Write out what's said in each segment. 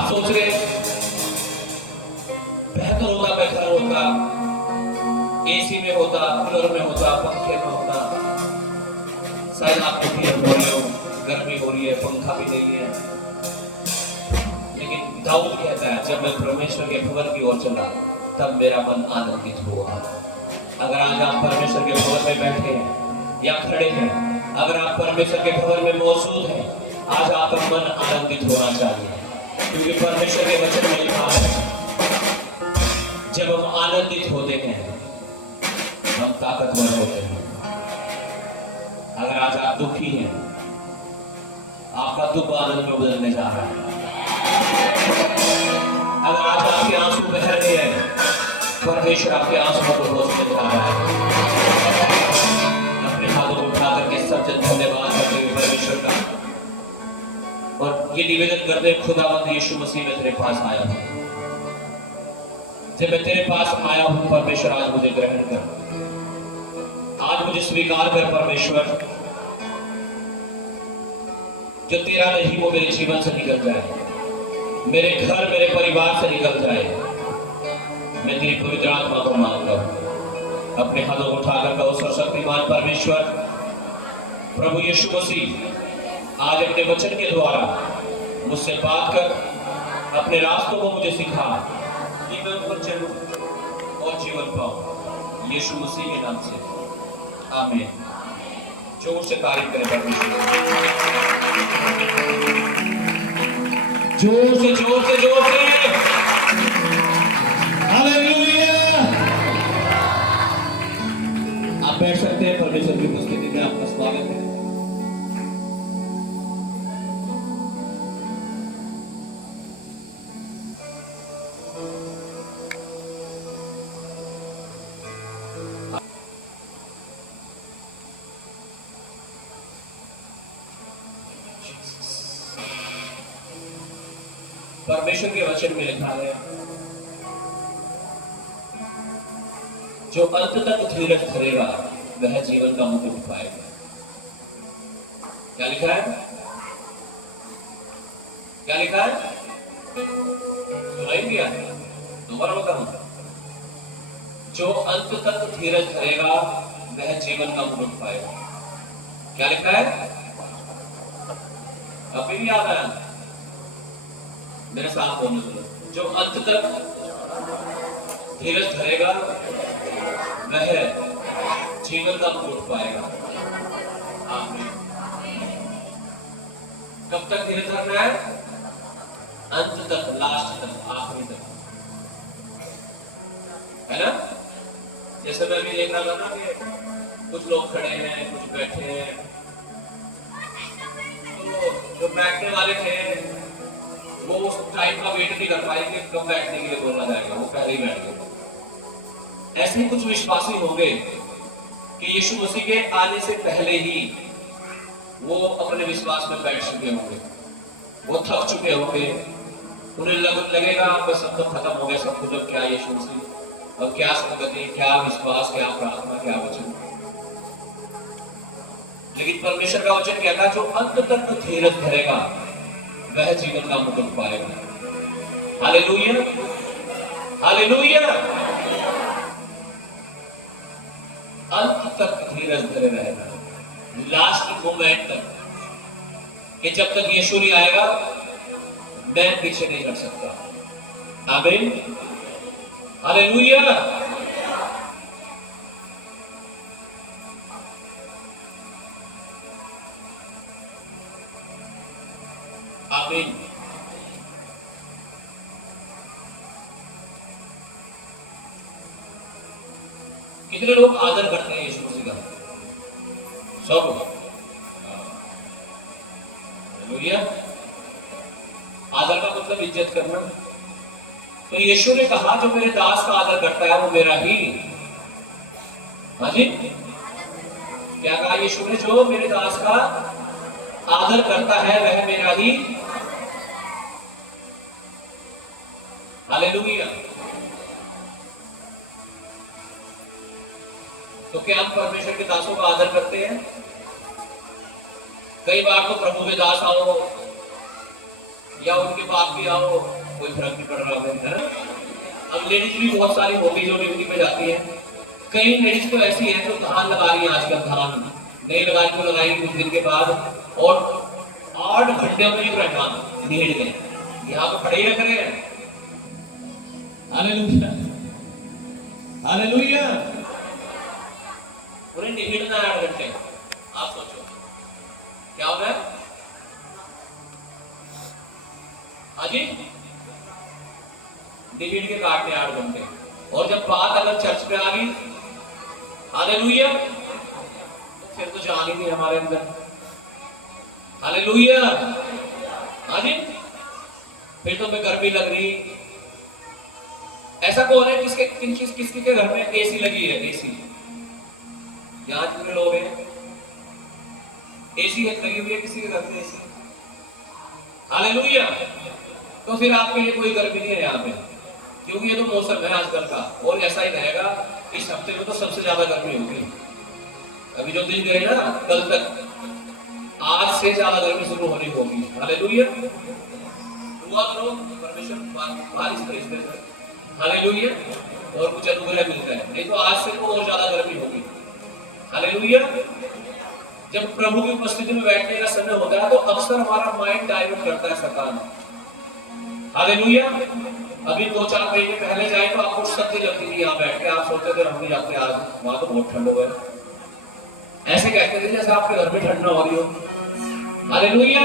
आप सोच रहे बेहतर होता, बेहतर होता, एसी में होता, कूलर में होता, पंखे में होता। शायद आपको भी हो रही हो, गर्मी हो रही है, पंखा भी नहीं है। लेकिन दाऊद कहता है, जब मैं परमेश्वर के भवन की ओर चला तब मेरा मन आनंदित हुआ। अगर आज आप परमेश्वर के भवन में बैठे हैं या खड़े हैं, अगर आप परमेश्वर के भवन में मौजूद हैं, आज आपका मन आनंदित होना चाहिए, क्योंकि परमेश्वर के वचन में लिखा है, जब हम आनंदित होते हैं हम ताकतवर होते हैं। अगर आज आप दुखी हैं, आपका दुख आनंद में बदलने जा रहा है। अगर आज आपके आंसू बह रहे हैं, परमेश्वर आपके आंसुओं को पोंछने जा रहा है। अपने हाथों को उठा करके सब जन धन्यवाद करते हुए परमेश्वर का, और ये निवेदन करते, खुदावंद यीशु मसीह में तेरे पास आया हूं। जब मैं तेरे पास आया हूं परमेश्वर, आज मुझे ग्रहण कर, आज मुझे स्वीकार कर परमेश्वर। जो तेरा नहीं वो मेरे जीवन से निकल जाए, मेरे घर, मेरे परिवार से निकल जाए। मैं तेरी पवित्र आत्मा को मांगता हूं। अपने हाथों को उठाकर कहो, सर्वशक्तिमान परमेश्वर प्रभु यीशु मसीह, आज अपने वचन के द्वारा मुझसे बात कर, अपने रास्तों को मुझे सिखा, कि मैं उन पर चलूं और जीवन पाऊं। यीशु मसीह के नाम से आमीन। जोर से तारीफ करें परमेश्वर, जोर से जोर से जोर से। हालेलुया। आप बैठ सकते हैं। परमेश्वर की उपस्थिति में आपका स्वागत है। परमेश्वर के वचन में लिखा है, जो अंत तक धीरज धरेगा वह जीवन का मुकुट पाएगा। क्या लिखा है? क्या लिखा है? सुनाई दिया? दोबारा बताऊं, जो अंत तक धीरज धरेगा वह जीवन का मुकुट पाएगा। क्या लिखा है? अभी भी याद आया? मेरे साथ बोलने सुनो, जो अंत तक धीरज धरेगा वह जीवन का मुकुट पाएगा। आमीन। कब तक धीरज धरना है? अंत तक, लास्ट तक, आखिरी तक, है ना? जैसे मैं भी देख रहा था ना कि कुछ लोग खड़े हैं, कुछ बैठे हैं, तो जो बैठने वाले थे वो उस टाइम का वेट नहीं कर पाएंगे कब बैठने के लिए बोला जाएगा, वो पहले ही बैठ गए। ऐसे ही कुछ विश्वासी होंगे कि यीशु मसीह के आने से पहले ही वो अपने विश्वास में बैठ चुके होंगे, वो थक चुके होंगे, उन्हें लगेगा बस सब तो खत्म हो गया, सब कुछ। अब क्या यीशु मसीह, अब क्या संगति, क्या विश्वास, क्या प्रार्थना, क्या वचन। लेकिन परमेश्वर का वचन कहता है, जो अंत तक धीरज धरेगा वह जीवन का मुकुट पाएगा। Hallelujah, hallelujah. अंत तक धीरज धरे रहेगा, लास्ट मोमेंट तक, कि जब तक यीशु नहीं आएगा मैं पीछे नहीं हट सकता। आमीन, हालेलुया। आमीन। कितने लोग आदर करते हैं यीशु मसीह का? सब। हालेलुया। आदर का मतलब इज्जत करना। तो यीशु ने कहा, जो मेरे दास का आदर करता है वो मेरा ही। हाँ जी, क्या कहा यीशु ने? जो मेरे दास का आदर करता है वह मेरा ही। हालेलुया। तो क्या हम परमेश्वर के दासों का आदर करते हैं? कई बार तो प्रभु के दास आओ, या उनके बाप भी आओ, कोई फर्क नहीं पड़ रहा है ना। अब लेडीज भी बहुत सारी होगी जो ड्यूटी पे जाती है। कई लेडीज तो ऐसी है जो धान लगा रही है आजकल, धान नहीं लगाई तो लगाएंगे कुछ दिन के बाद, और 8 घंटे में एक रहमान निहट गए, यहाँ तो खड़े ही रख रहे हैं। हालेलुया हालेलुया, उन्हें निहटना है 8 घंटे। आप सोचो क्या हो रहा है। हाजी निहट के काटने 8 घंटे, और जब बात अगर चर्च पे आ गई, हालेलुया, तो फिर तो जान ही नहीं हमारे अंदर। हालेलुया, हाजी, फिर तो मैं गर्मी लग रही। ऐसा कौन है किसके के घर में एसी लगी है? एसी यहां जितने लोग हैं, एसी लगी हुई है किसी के घर में एसी। हालेलुया, तो फिर आपके लिए कोई गर्मी नहीं है यहाँ पे, क्योंकि ये तो मौसम है आजकल का, और ऐसा ही रहेगा। इस हफ्ते में तो सबसे ज्यादा गर्मी होगी। अभी जो दिन गए ना, कल तक, आज से ज्यादा गर्मी शुरू होनी होगी। हालेलुया, दुआ करो परमेश्वर बारिश करे इस दिन में। हालेलुया, और कुछ अनुग्रह मिलता है, नहीं तो आज से तो और ज्यादा गर्मी होगी। हालेलुया, जब प्रभु की उपस्थिति में बैठने का समय होता है तो अक्सर हमारा माइंड डाइवर्ट करता है शैतान। हालेलुया, अभी 2-4 महीने पहले जाए तो आपको शक्ति लगती थी यहाँ बैठ के, आप सोचते थे हम नहीं जाते आज, वहां तो बहुत ठंड हो गया, ऐसे कहते थे जैसे आपके घर में ठंड ना हो रही हो। हालेलुया,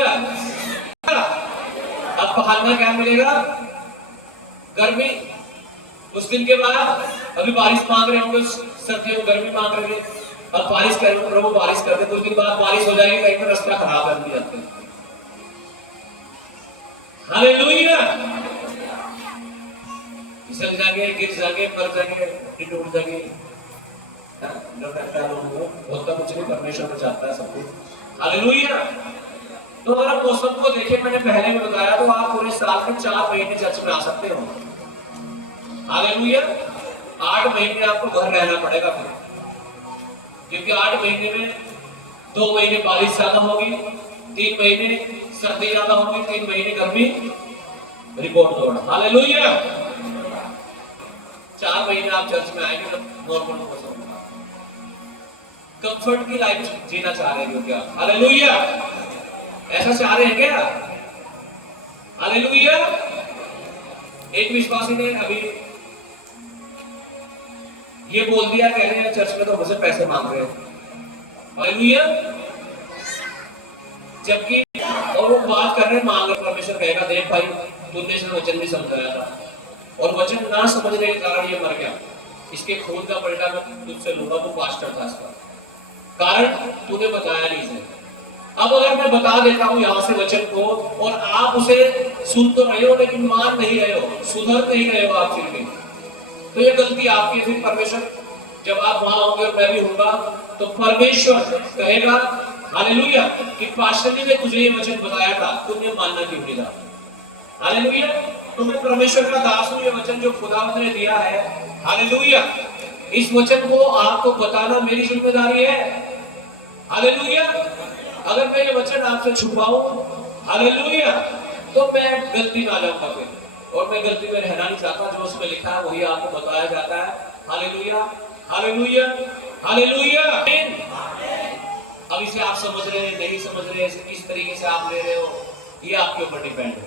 अब बहाना क्या मिलेगा? गर्मी। उस दिन के बाद अभी बारिश मांग रहे होंगे, सर्दियों में गर्मी मांग रहे हैं, अब बारिश करेंगे, प्रभु बारिश कर दे। कुछ दिन बाद बारिश हो जाएगी, कहीं पर रास्ता खराब कर दिया जाते हैं। हालेलुया, फिसल जाएंगे, गिर जाएंगे, मर जाएंगे, टूट जाएंगे, होता कुछ नहीं, परमेश्वर में चाहता है सब कुछ। हालेलुया, तो अगर आप मौसम को देखें, मैंने पहले भी बताया, तो आप पूरे साल में 4 महीने चर्च में आ सकते हो। हालेलुया, 8 महीने आपको घर रहना पड़ेगा फिर, क्योंकि 8 महीने में 2 महीने बारिश ज्यादा होगी, 3 महीने सर्दी ज्यादा होगी, 3 महीने गर्मी रिकॉर्ड तोड़। हालेलुया, 4 महीने आप चर्च में आएंगे नॉर्मल मौसम, कंफर्ट की लाइफ जीना चाह रहे हो क्या? हालेलुया, ऐसा चाह रहे हैं क्या? हालेलुया, एक विश्वासी ने अभी ये बोल दिया, कह रहे हैं चर्च में तो मुझसे पैसे मांग रहे हैं। हालेलुया, जबकि और वो बात कर रहे हैं, मांग रहे, परमेश्वर कहेगा देख भाई तूने इसे वचन भी समझाया था, और वचन ना समझने के कारण ये मर गया, इसके खून का पलटा मैं तुझसे लूंगा, वो पास्टर था इसका, कारण तूने बताया नहीं इसे। अब अगर मैं बता देता हूं यहां से वचन को, और आप उसे सुन तो रहे हो लेकिन मान नहीं रहे हो, सुधर नहीं रहे हो आप फिर भी, तो ये गलती आपकी। फिर परमेश्वर जब आप वहां होंगे और मैं भी होऊंगा, तो परमेश्वर कहेगा हालेलुया कि पास्टर जी ने तुझे ये वचन बताया था, तुमने मानना क्यों नहीं था? हालेलुया, तो मैं परमेश्वर का दास हूं, ये वचन जो खुदावंद ने दिया है, हालेलुया, इस वचन को आपको बताना मेरी जिम्मेदारी है। हालेलुया, अगर मैं ये वचन आपसे छुपाऊं, हालेलुया, तो मैं गलती में आ जाऊंगा फिर, और मैं गलती में रहना नहीं चाहता। जो उसमें लिखा है वही आपको बताया जाता है। हालेलुया हालेलुया हालेलुया, अब इसे आप समझ रहे हैं नहीं समझ रहे, किस तरीके से आप ले रहे हो, ये आपके ऊपर डिपेंड है।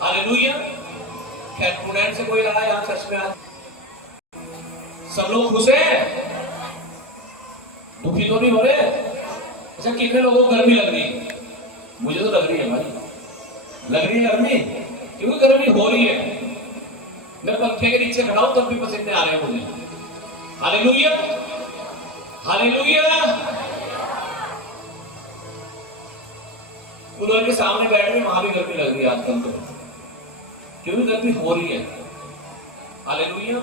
हालेलुया, खैर स्टूडेंट से कोई रहा है यहाँ चर्च में आज? सब लोग खुश हैं, दुखी तो नहीं हो रहे? अच्छा, कितने लोगों को गर्मी लग रही है? मुझे तो लग रही है भाई, लग रही है गर्मी, क्योंकि गर्मी हो रही है। मैं पंखे के नीचे खड़ा हूं तब भी पसीने आ रहे हैं मुझे। हालेलुया हालेलुया, कूलर के सामने बैठ के वहां भी गर्मी लग रही है आजकल तो, क्योंकि गर्मी हो रही है। हालेलुया,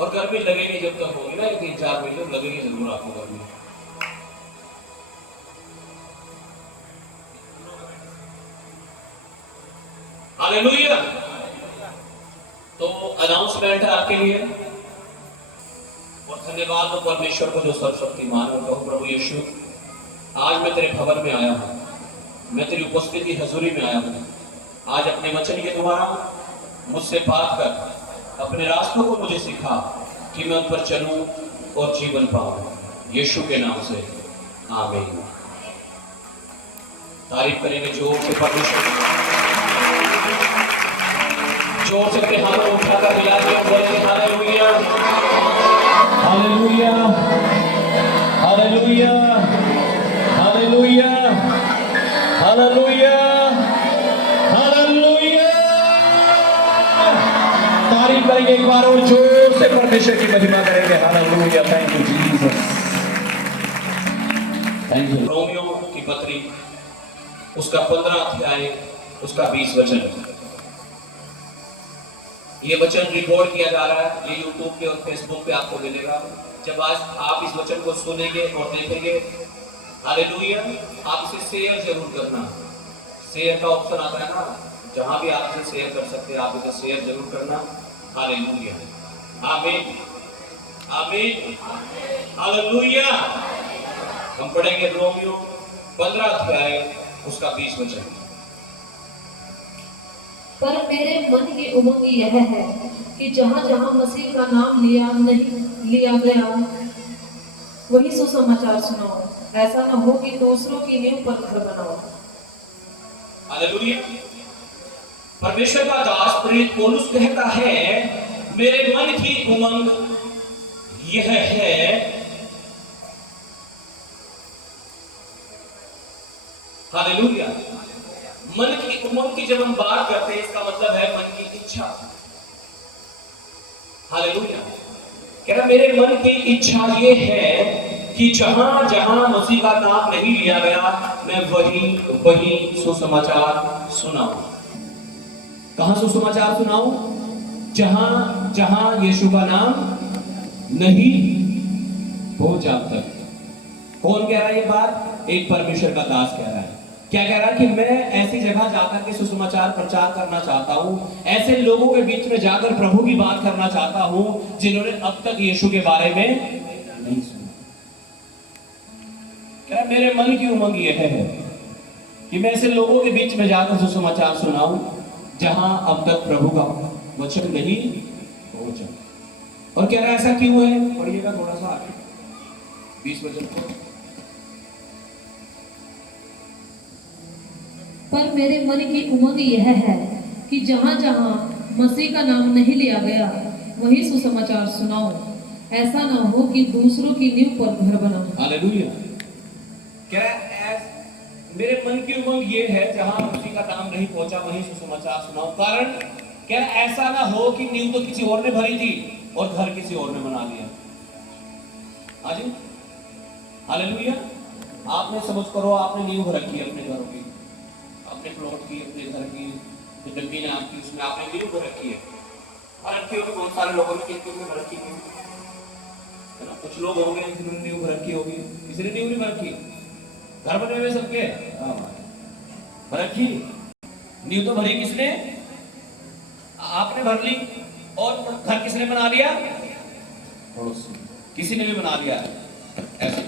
और गर्मी लगेगी जब तक होगी ना, 3-4 महीने लगेगी जरूर आपको गर्मी। हालेलुया, तो अनाउंसमेंट है आपके लिए, और धन्यवाद हो परमेश्वर को जो सर्वशक्तिमान है। कहूं प्रभु यीशु, आज मैं तेरे भवन में आया हूं, मैं तेरी उपस्थिति हजूरी में आया हूं, आज अपने वचन के द्वारा मुझसे बात कर अपने रास्तों को मुझे सिखा कि मैं उन पर चलूं और जीवन पाऊं। यीशु के नाम से आमीन। तारीफ करेंगे जोर से परमेश्वर, जोर से अपने हाथों उठाकर मिला के बोलेंगे hallelujah, hallelujah, hallelujah, hallelujah, hallelujah, hallelujah. तारीफ करेंगे एक बार और जोर से परमेश्वर की महिमा करेंगे। Hallelujah, thank you Jesus, thank you. Romeo की पत्री उसका 15 अध्याय उसका 20 वचन। ये वचन रिकॉर्ड किया जा रहा है, ये यूट्यूब पे और फेसबुक पे आपको मिलेगा। जब आज आप इस वचन को सुनेंगे और देखेंगे, हालेलुया, आप इसे शेयर जरूर करना। शेयर का ऑप्शन आता है ना, जहां भी आप इसे शेयर कर सकते हैं, आप इसे शेयर जरूर करना। हालेलुया, आमीन, आमीन, हालेलुया। हम पढ़ेंगे रोमियो 15 अध्याय उसका 20 वचन। पर मेरे मन की उमंग यह है कि जहाँ जहाँ मसीह का नाम लिया गया वही सुसमाचार सुनाओ। ऐसा न हो कि दूसरों की नींव पर घर बनाओ। हालेलुया। परमेश्वर का दास प्रेरित पौलुस कहता है, मेरे मन की उमंग यह है, हालेलुया। मन की उमंग की जब हम बात करते हैं, इसका मतलब है मन की इच्छा। हालेलुया। कह रहा मेरे मन की इच्छा ये है कि जहां जहां मसीह का नाम नहीं लिया गया, मैं वही सुसमाचार सुनाऊं। कहां सुसमाचार सुनाऊं? जहां जहां यीशु का नाम नहीं हो जाता। कौन कह रहा है ये बात? एक परमेश्वर का दास कह रहा है। क्या कह रहा है? कि मैं ऐसी जगह जाकर के सुसमाचार प्रचार करना चाहता हूं, ऐसे लोगों के बीच में जाकर प्रभु की बात करना चाहता हूं जिन्होंने अब तक यीशु के बारे में नहीं सुना। क्या मेरे मन की उमंग यह है कि मैं ऐसे लोगों के बीच में जाकर सुसमाचार सुनाऊं जहां अब तक प्रभु का वचन नहीं पहुंचा। और कह रहा है ऐसा क्यों है? पढ़िएगा थोड़ा सा आगे 20 वचन को। पर मेरे मन की उमंग यह है कि जहाँ जहाँ मसीह का नाम नहीं लिया गया वही सुसमाचार सुनाओ। ऐसा ना हो कि दूसरों की नींव पर घर बनाओ। हालेलुया। क्या मेरे मन की उमंग ये है, जहां मसीह का नाम नहीं पहुंचा वही सुसमाचार सुनाओ। कारण क्या ऐसा ना हो कि नींव तो किसी और ने भरी थी और घर किसी और ने बना लिया। हाँ जी, हालेलुया। आपने समझ करो, आपने नींव भर रखी है अपने घरों की, अपने प्लॉट की, अपने घर की, जो जमीन है आपकी, उसमें आपने नींव भर रखी है। और रखी होगी बहुत सारे लोगों ने खेती में भर रखी है ना। कुछ लोग होंगे जिन्होंने नींव भर रखी होगी, किसी ने नींव नहीं भर रखी। घर बने हुए सबके भर रखी। नींव तो भरी किसने? आपने भर ली। और घर किसने बना लिया? किसी ने भी बना लिया। ऐसे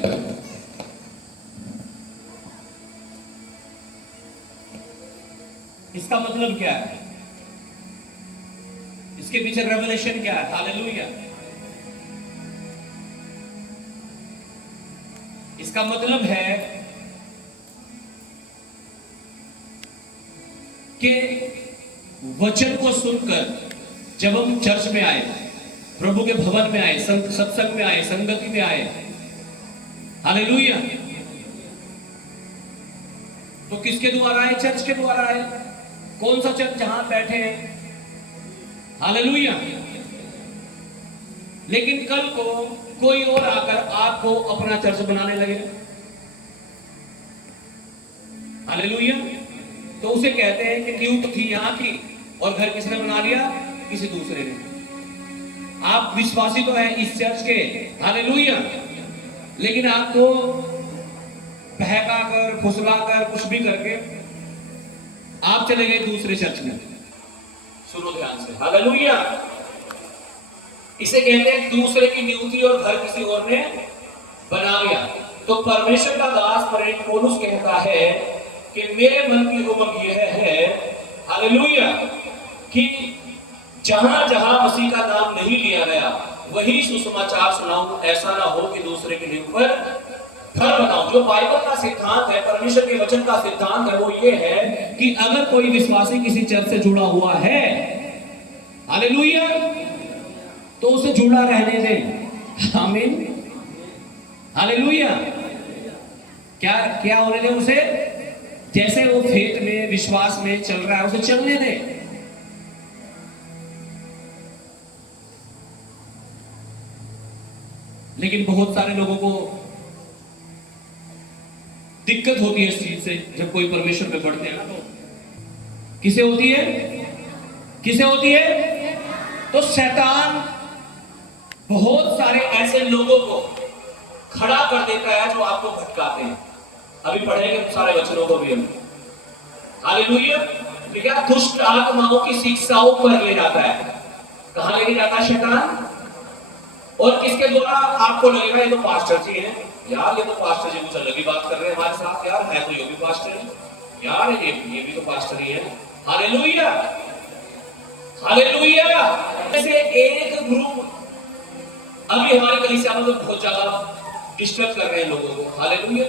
इसका मतलब क्या है? इसके पीछे रेवलेशन क्या है? हालेलुया। इसका मतलब है कि वचन को सुनकर जब हम चर्च में आए, प्रभु के भवन में आए, सत्संग में आए, संगति में आए, हालेलुया, तो किसके द्वारा आए? चर्च के द्वारा आए। कौन सा चर्च? जहां बैठे हैं। हालेलुया। लेकिन कल को कोई और आकर आपको अपना चर्च बनाने लगे, हालेलुया, तो उसे कहते हैं कि नींव तो थी यहां की और घर किसने बना लिया? किसी दूसरे ने। आप विश्वासी तो हैं इस चर्च के, हालेलुया, लेकिन आपको बहका कर, फुसला कर, कुछ भी करके आप चले गए दूसरे चर्च में। सुनो ध्यान से, हालेलुया। इसे कहते हैं दूसरे की नींव थी और घर किसी और ने बना लिया। तो परमेश्वर का दास प्रेरित पौलुस कहता है कि मेरे मन की उमंग यह है, हालेलुया, कि जहां जहां मसीह का नाम नहीं लिया गया वही सुसमाचार सुनाऊं, ऐसा ना हो कि दूसरे के ऊपर फल बनाऊं। जो बाइबल का सिद्धांत है, परमेश्वर के वचन का सिद्धांत है, वो ये है कि अगर कोई विश्वासी किसी चर्च से जुड़ा हुआ है, हालेलुया, तो उसे जुड़ा रहने दें। आमीन, हालेलुया। क्या क्या होने दें उसे? जैसे वो फेथ में, विश्वास में चल रहा है, उसे चलने दें। लेकिन बहुत सारे लोगों को दिक्कत होती है इस चीज से, जब कोई परमेश्वर में बढ़ते हैं ना, तो किसे होती है? किसे होती है? तो शैतान बहुत सारे ऐसे लोगों को खड़ा कर देता है जो आपको भटकाते हैं। अभी पढ़ेंगे सारे वचनों को भी हम। हालेलुया। क्या दुष्ट आत्माओं की शिक्षाओं पर ले जाता है। कहां लेके जाता है शैतान? और किसके द्वारा? आपको लगेगा ये तो पास्टर जी हैं यार, ये तो पास्टर जी कुछ अलग ही बात कर रहे हैं हमारे साथ यार, है तो ये भी पास्टर है यार, ये भी तो पास्टर ही है। Hallelujah, hallelujah. ऐसे एक ग्रुप अभी हमारे कलीसिया में तो बहुत ज्यादा डिस्टर्ब कर रहे हैं लोगों को। हालेलुया,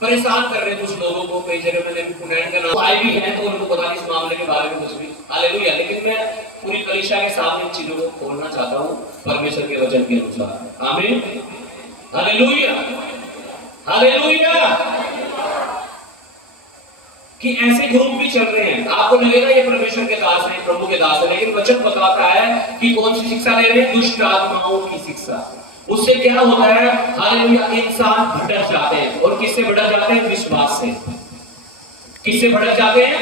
परेशान कर रहे हैं कुछ लोगों को। कई जगह मैंने भी पुनैन का नाम आए भी हैं, तो उनको पता नहीं इस मामले के बारे में कुछ भी। हालेलुया। लेकिन मैं पूरी कलीसिया के सामने इन चीजों को खोलना चाहता हूँ परमेश्वर के वचन के अनुसार। आमीन, हालेलुया, हालेलुया। कि ऐसे ग्रुप भी चल रहे हैं, आपको लगेगा ये परमेश्वर के दास हैं, प्रभु के दास हैं, लेकिन वचन बताता है कि कौन सी शिक्षा ले रहे हैं? दुष्ट आत्माओं की शिक्षा। उससे क्या होता है? हालेलुया, इंसान भटक जाते हैं। और किससे भटक जाते हैं? विश्वास से। किससे भटक जाते हैं?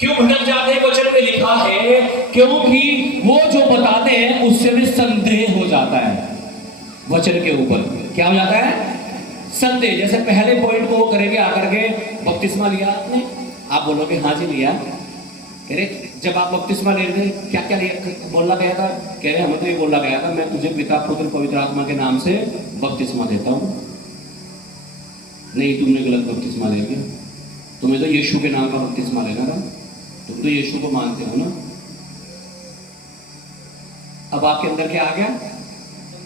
क्यों भटक जाते हैं? वचन में लिखा है क्योंकि वो जो बताते हैं उससे भी संदेह हो जाता है। वचन के ऊपर क्या हो जाता है? संदेह। जैसे पहले पॉइंट को करेंगे आकर के, बपतिस्मा लिया आपने? आप बोलोगे हाँ जी लिया। कह रहे जब आप बपतिस्मा ले रहे थे क्या क्या बोला गया था? कह रहे हमें तो ये बोला गया था मैं तुझे पिता पुत्र पवित्र आत्मा के नाम से बपतिस्मा देता हूँ। नहीं, तुमने गलत बपतिस्मा ले लिया, तुम्हें तो यीशु के नाम का बपतिस्मा लेना था, तुम तो यीशु को मानते हो ना। अब आपके अंदर क्या आ गया?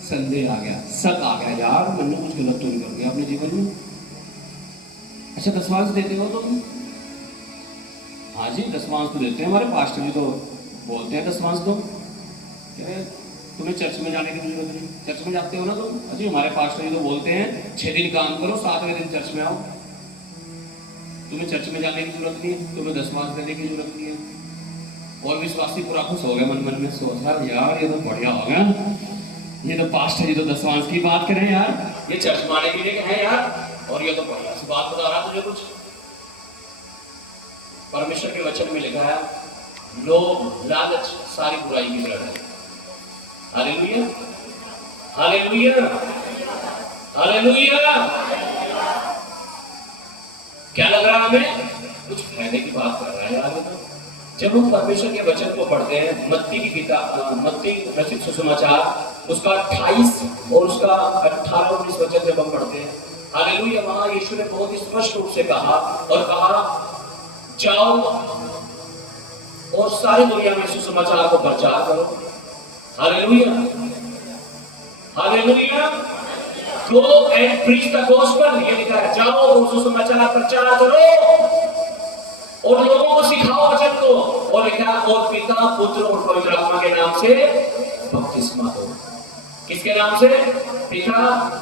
संदेह आ गया, शक आ गया, यार मैंने कुछ गलत तो नहीं कर दिया अपने जीवन में। अच्छा, दसवांश देते हो तुम? हाँ जी, दसवांश तो देते हैं, हमारे पास्टर जी तो बोलते हैं दसवांश दो। तुम्हें चर्च में जाने की जरूरत नहीं, चर्च में जाते हो ना तुम? अजी हमारे पास्टर जी तो बोलते हैं 6 दिन काम करो, 7वें दिन चर्च में आओ। तुम्हें चर्च में जाने की जरूरत नहीं है, तुम्हें दसवांश देने की जरूरत नहीं है। और विश्वासी पूरा खुश हो गया, मन मन में सोच रहा यार ये तो बढ़िया हो गया, ये तो पास्टर जी तो दसवांश की बात करें यार, ये चर्च माने के लिए है यार, और ये तो बढ़िया सी बात बता रहा तुझे कुछ। परमेश्वर के वचन में लिखा है लोभ लालच सारी बुराई की जड़ है। Hallelujah, hallelujah, hallelujah. क्या लग रहा है हमें? कुछ कहने की बात कर रहा है यार। जब हम परमेश्वर के वचन को पढ़ते हैं, मत्ती की किताब, मत्ती रचित सुसमाचार उसका 28 और उसका 18-19 वचन जब हम पढ़ते हैं, हालेलुया, वहां यीशु ने बहुत ही स्पष्ट रूप से कहा और कहा जाओ और सारी दुनिया में सुसमाचार को प्रचार करो। Hallelujah, hallelujah. Go and preach the gospel, ये लिखा है, जाओ और सुसमाचार प्रचार करो और लोगों को सिखाओ वचन को। और लिखा और पिता पुत्र और पवित्र आत्मा के नाम से बपतिस्मा दो। किसके नाम से? पिता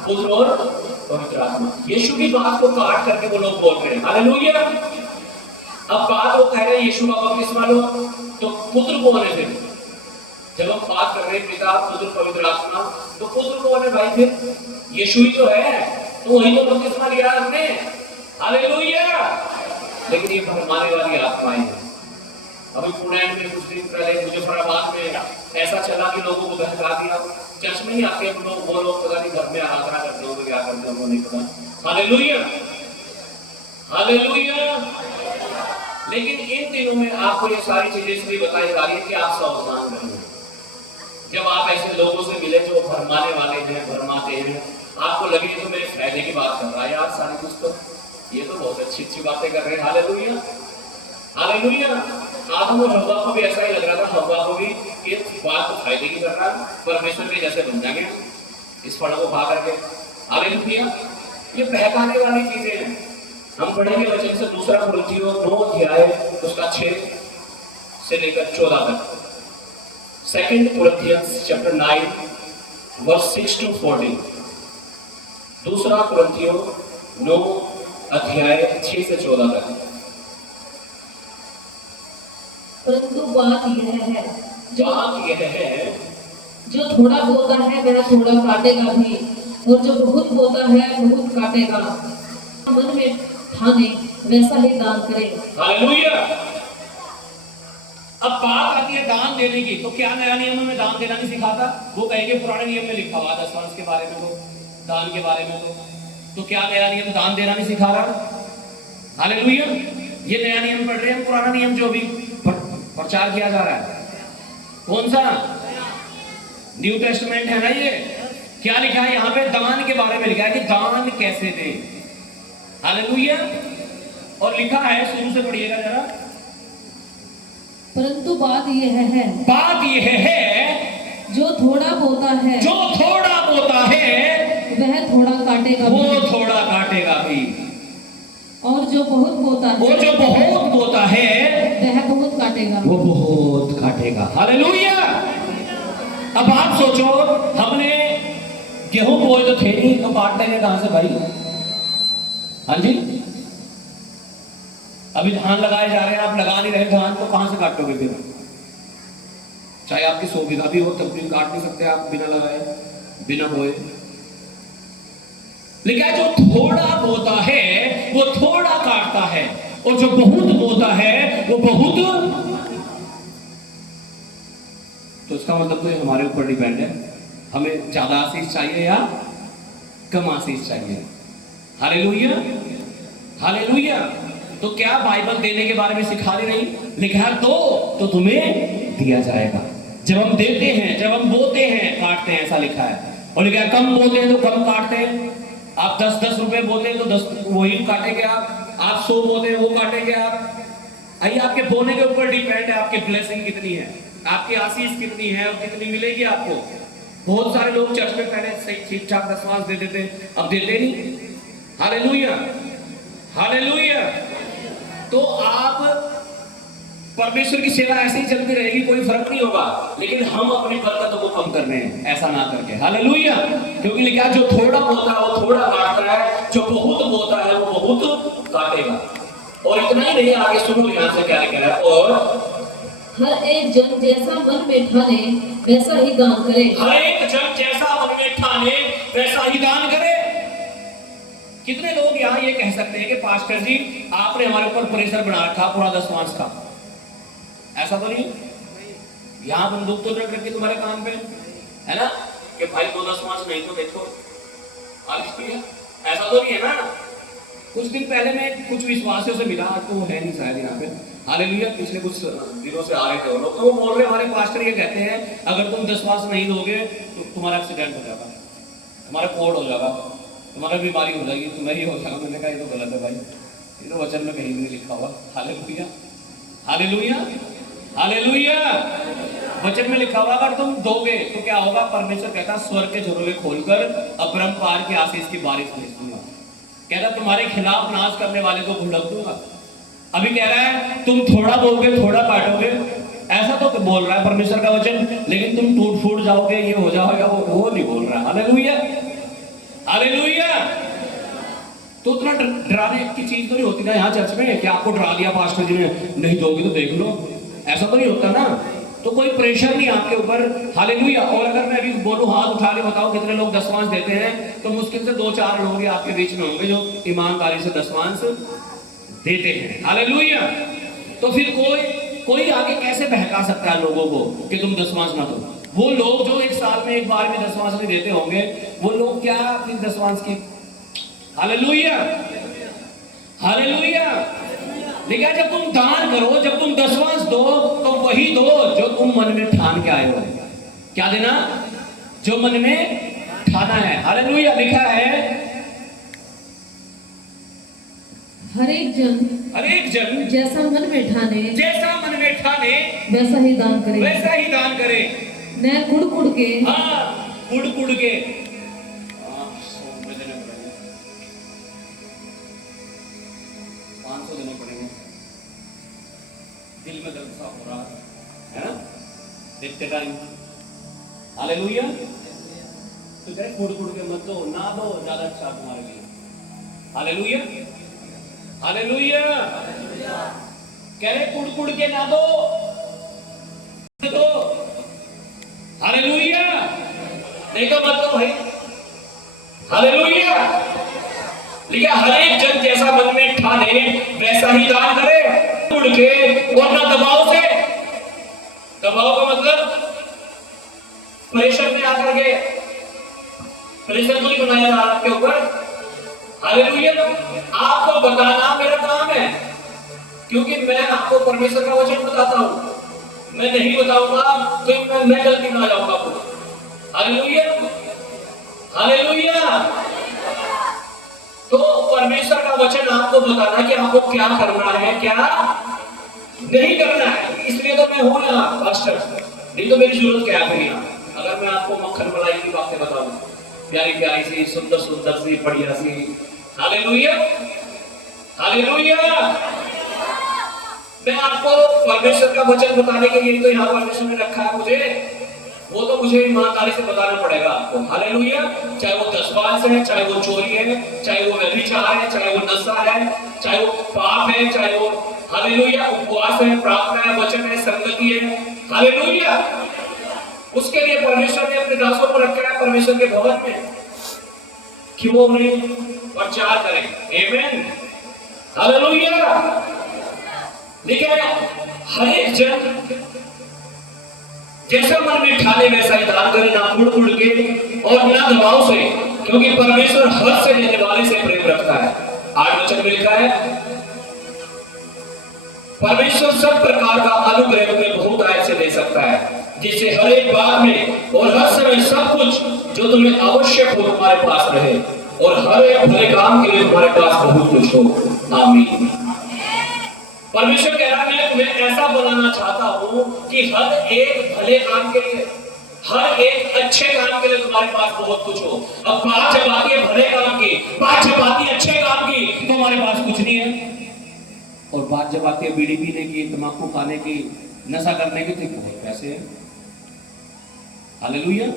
पुत्र और पवित्र आत्मा। यीशु की बात को काट करके वो लोग बोल रहे हैं। हालेलुया। अब बात वो कह रहे हैं यीशु का बपतिस्मा लो, तो पुत्र कौन है? फिर जब हम बात कर रहे हैं पिता पुत्र पवित्र आत्मा, तो पुत्र कौन है भाई? फिर यीशु ही तो है, तो वही तो बपतिस्मा लिया हमने। हालेलुया। लेकिन ये भरमाने वाली आत्माएं हैं। अभी पुणे में कुछ दिन पहले मुजफ्फराबाद में ऐसा चला कि लोगों को बहका दिया। चर्च में ही आके लोग, वो लोग पता नहीं घर में आराधना करते होंगे, क्या करते होंगे नहीं पता। Hallelujah, hallelujah. लेकिन इन दिनों में आपको ये सारी चीजें इसलिए बताई जा रही है कि आप सावधान रहें। जब आप ऐसे लोगों से मिले जो भरमाने वाले हैं, भरमाते हैं, आपको लगे तो मेरे फायदे की बात कर रहा है यार, सारी कुछ तो ये तो बहुत अच्छी अच्छी बातें कर रहे हैं। Hallelujah, hallelujah. आदम और हव्वा को भी ऐसा ही लग रहा था, हव्वा को भी कि बात तो फायदे की कर रहा है, परमेश्वर के जैसे बन जाएंगे इस फल को खा करके। हालेलुया। ये बहकाने वाली चीजें हैं। हम पढ़ेंगे वचन से दूसरा कुरिन्थियों 9 अध्याय उसका 6 से लेकर 14 तक। Second Corinthians chapter 9 verse 6 to 14। दूसरा कुरिन्थियों 9 अध्याय 6 से 14 तक। परंतु बात यह है, जो थोड़ा बोता है वह थोड़ा काटेगा भी, और जो बहुत बोता है बहुत काटेगा। मन में ठाने वैसा ही दान करे। हालेलुया। अब बात आती है दान देने की, तो क्या नया नियम में दान देना नहीं सिखाता? वो कहेंगे पुराने नियम में लिखा हुआ दशमांश के बारे में, तो दान के बारे में तो क्या नया नियम दान देना नहीं सिखा रहा? हालेलुया। ये नया नियम पढ़ रहे हैं, पुराना नियम जो भी प्रचार किया जा रहा है कौन सा? न्यू टेस्टमेंट है ना ये। क्या लिखा है यहाँ पे? दान के बारे में लिखा है कि दान कैसे दें। हालेलुया। और लिखा है, शुरू से पढ़िएगा जरा। परंतु बात यह है, जो थोड़ा बोता है वह थोड़ा काटेगा वो भी, थोड़ा काटेगा भी, और जो बहुत बोता वो है जो बहुत बोता है वह बहुत काटेगा। वो बहुत काटेगा। हालेलुया। अब आप सोचो, हमने गेहूं बोए तो थे नहीं, तो काट लेंगे कहां से भाई? हाँ जी। अभी धान लगाए जा रहे हैं, आप लगा नहीं रहे धान, तो कहां से काटोगे फिर? चाहे आपकी 100 बीघा भी हो तब भी काट नहीं सकते आप बिना लगाए, बिना बोए। लेकिन जो थोड़ा बोता है वो थोड़ा काटता है, और जो बहुत बोता है वो बहुत। तो इसका मतलब तो ये हमारे ऊपर डिपेंड है, हमें ज्यादा आशीष चाहिए या कम आशीष चाहिए। हालेलुया। हालेलुया। तो क्या बाइबल देने के बारे में सिखा रही नहीं? लिखा है दो तो तुम्हें दिया जाएगा। जब हम देते हैं, जब हम बोते हैं, काटते हैं, ऐसा लिखा है। और लिखा है कम बोते हैं तो कम काटते हैं। आप 10-10 रुपए बोते हैं तो 10 वही काटेंगे आप 100 बोते हैं वो काटेंगे आप। आइए, आपके बोने के ऊपर डिपेंड है आपकी ब्लेसिंग कितनी है, आपकी आशीष कितनी है और कितनी मिलेगी आपको। बहुत सारे लोग चर्च में पहले सही ठीक ठाक दशमांश दे देते, अब देते नहीं। हालेलुया। हालेलुया। तो आप परमेश्वर की सेवा ऐसे ही चलती रहेगी, कोई फर्क नहीं होगा, लेकिन हम अपनी बरकतों को कम कर रहे हैं ऐसा ना करके। हालेलुया। क्योंकि लिखा जो थोड़ा बोता है वो थोड़ा काटता है, जो बहुत बोता है वो बहुत काटेगा। और इतना ही नहीं, आगे सुनो यहाँ से क्या लिखा है, और हर एक जन जैसा मन में ठाने वैसा ही दान करे। हर एक जन जैसा मन में ठाने वैसा ही दान करे। कितने लोग यहाँ ये कह सकते हैं कि पास्टर जी आपने हमारे ऊपर प्रेशर बना रखा पूरा दशमांश का? ऐसा तो नहीं। यहाँ बंदूक तो रख रखी तुम्हारे काम पे, है ना, कि भाई 2 दशमांश नहीं तो देखो। ऐसा तो नहीं है ना। कुछ दिन पहले मैं कुछ विश्वासियों से मिला, आज तो वो है नहीं शायद यहाँ पे। हालेलुया। पिछले कुछ दिनों से आ रहे थे वो लोग, तो वो बोल रहे हमारे पास्टर ये कहते हैं अगर तुम दशमांश नहीं दोगे तो तुम्हारा एक्सीडेंट हो जाएगा, तुम्हारा कोड हो जाएगा, तुम्हारा बीमारी हो जाएगी, तुम्हें ही हो जाएगा। मैंने कहा ये तो गलत है भाई, ये तो वचन में कहीं नहीं लिखा हुआ। हालेलुया। हालेलुया। हालेलुया। वचन में लिखा हुआ अगर तुम दोगे तो क्या होगा? परमेश्वर कहता स्वर्ग के झरोखे खोलकर अपरंपार की आशीष की बारिश भेज दूंगा। कहता तुम्हारे खिलाफ नाश करने वाले को भुड़क दूंगा। अभी कह रहा है तुम थोड़ा बोलोगे थोड़ा काटोगे, ऐसा तो बोल रहा है परमेश्वर का वचन, लेकिन तुम टूट फूट जाओगे, ये हो जाओगे, वो नहीं बोल रहा। हालेलुया। हालेलुया। तो उतना डराने की चीज तो नहीं होती ना यहाँ चर्च में कि आपको डरा दिया पास्टर जी ने, नहीं दोगे तो देख लो, ऐसा तो नहीं होता ना। तो कोई प्रेशर नहीं आपके ऊपर। हालेलुया। और अगर मैं अभी बोलूं हाथ उठा के बताओ कितने लोग दशमांश देते हैं, तो मुश्किल से 2-4 लोग ही आपके बीच में होंगे जो ईमानदारी से दशमांश देते हैं। हालेलुया। तो फिर कोई आगे कैसे बहका सकता है लोगों को कि तुम दशमांश ना दो? वो लोग जो 1 साल में 1 बार भी दशमांश नहीं देते होंगे, वो लोग क्या अपनी दशमांश की। हालेलुया। हालेलुया। लेकिन जब तुम दान करो, जब तुम दशमांश दो, तो वही दो जो तुम मन में ठान के आए हो। क्या देना? जो मन में ठाना है। हालेलुया। लिखा है हर एक जन जैसा मन में ठाने वैसा ही दान करे। न कुड़ के कुड़ के 500 देने पड़ेंगे। दिल में दर्द सा हो रहा है ना देखते टाइम। हालेलुया। तो कह कुड़ के मत दो, ना दो, ज्यादा अच्छा तुम्हारे लिए। Hallelujah hallelujah. कह रहे कुड़ के ना दो, हालेलुया। नहीं तो मत दो भाई। हालेलुया। लेकिन हर एक जन जैसा मन में ठाने वैसा ही दान करे, कुड़ के और ना दबाव से। दबाव का मतलब प्रेशर में आकर के प्रेशर तो नहीं बनाया जा रहा आपके ऊपर। हालेलुया। आपको बताना मेरा काम है, क्योंकि मैं आपको परमेश्वर का वचन बताता हूं। मैं नहीं बताऊंगा तो मैं गलती में आ जाऊंगा। Hallelujah hallelujah. तो परमेश्वर का वचन आपको बताना कि आपको क्या करना है, क्या नहीं करना है। इसलिए तो मैं हूं यहाँ पास्टर, नहीं तो मेरी जरूरत क्या है यहाँ। अगर मैं आपको मक्खन मलाई की बातें बताऊं, प्यारी प्यारी सी, सुंदर सुंदर सी, बढ़िया सी। Hallelujah hallelujah. मैं आपको परमेश्वर का वचन बताने के लिए तो यहाँ परमेश्वर ने रखा है मुझे, वो तो मुझे ईमानदारी से बताना पड़ेगा आपको। हालेलुया। चाहे वो दसवास है, चाहे वो चोरी है, चाहे वो व्यभिचार है, चाहे वो नशा है, चाहे वो पाप है, चाहे वो हालेलुया उपवास है, प्रार्थना है, वचन है, संगति है। हालेलुया। उसके लिए परमेश्वर ने अपने दासों को रखा है परमेश्वर के भवन में कि वो उन्हें प्रचार करें। आमीन हालेलुया। लेकिन हर एक जन जैसा मन में ठाने वैसा ही दान करे, ना कुड़ के और ना दबाव से, क्योंकि परमेश्वर हर से देने वाले से प्रेम रखता है। 8 वचन में लिखा है परमेश्वर सब प्रकार का अनुग्रह में बहुत आय से दे सकता है, जिससे हर एक बात में और हर समय सब कुछ जो तुम्हें आवश्यक हो तुम्हारे पास रहे, और हर एक भले काम के लिए तुम्हारे पास बहुत कुछ हो। आमीन। परमेश्वर कह रहा है मैं तुम्हें ऐसा बनाना चाहता हूं कि हर एक भले काम के लिए, हर एक अच्छे काम के लिए तुम्हारे पास बहुत कुछ हो। अब बात जब आती है भले काम की, बात जब आती है अच्छे काम की, तो हमारे पास कुछ नहीं है। और बात जब आती है बीड़ी पीने की, तंबाकू खाने की, नशा करने की, तो बहुत पैसे हैं। Hallelujah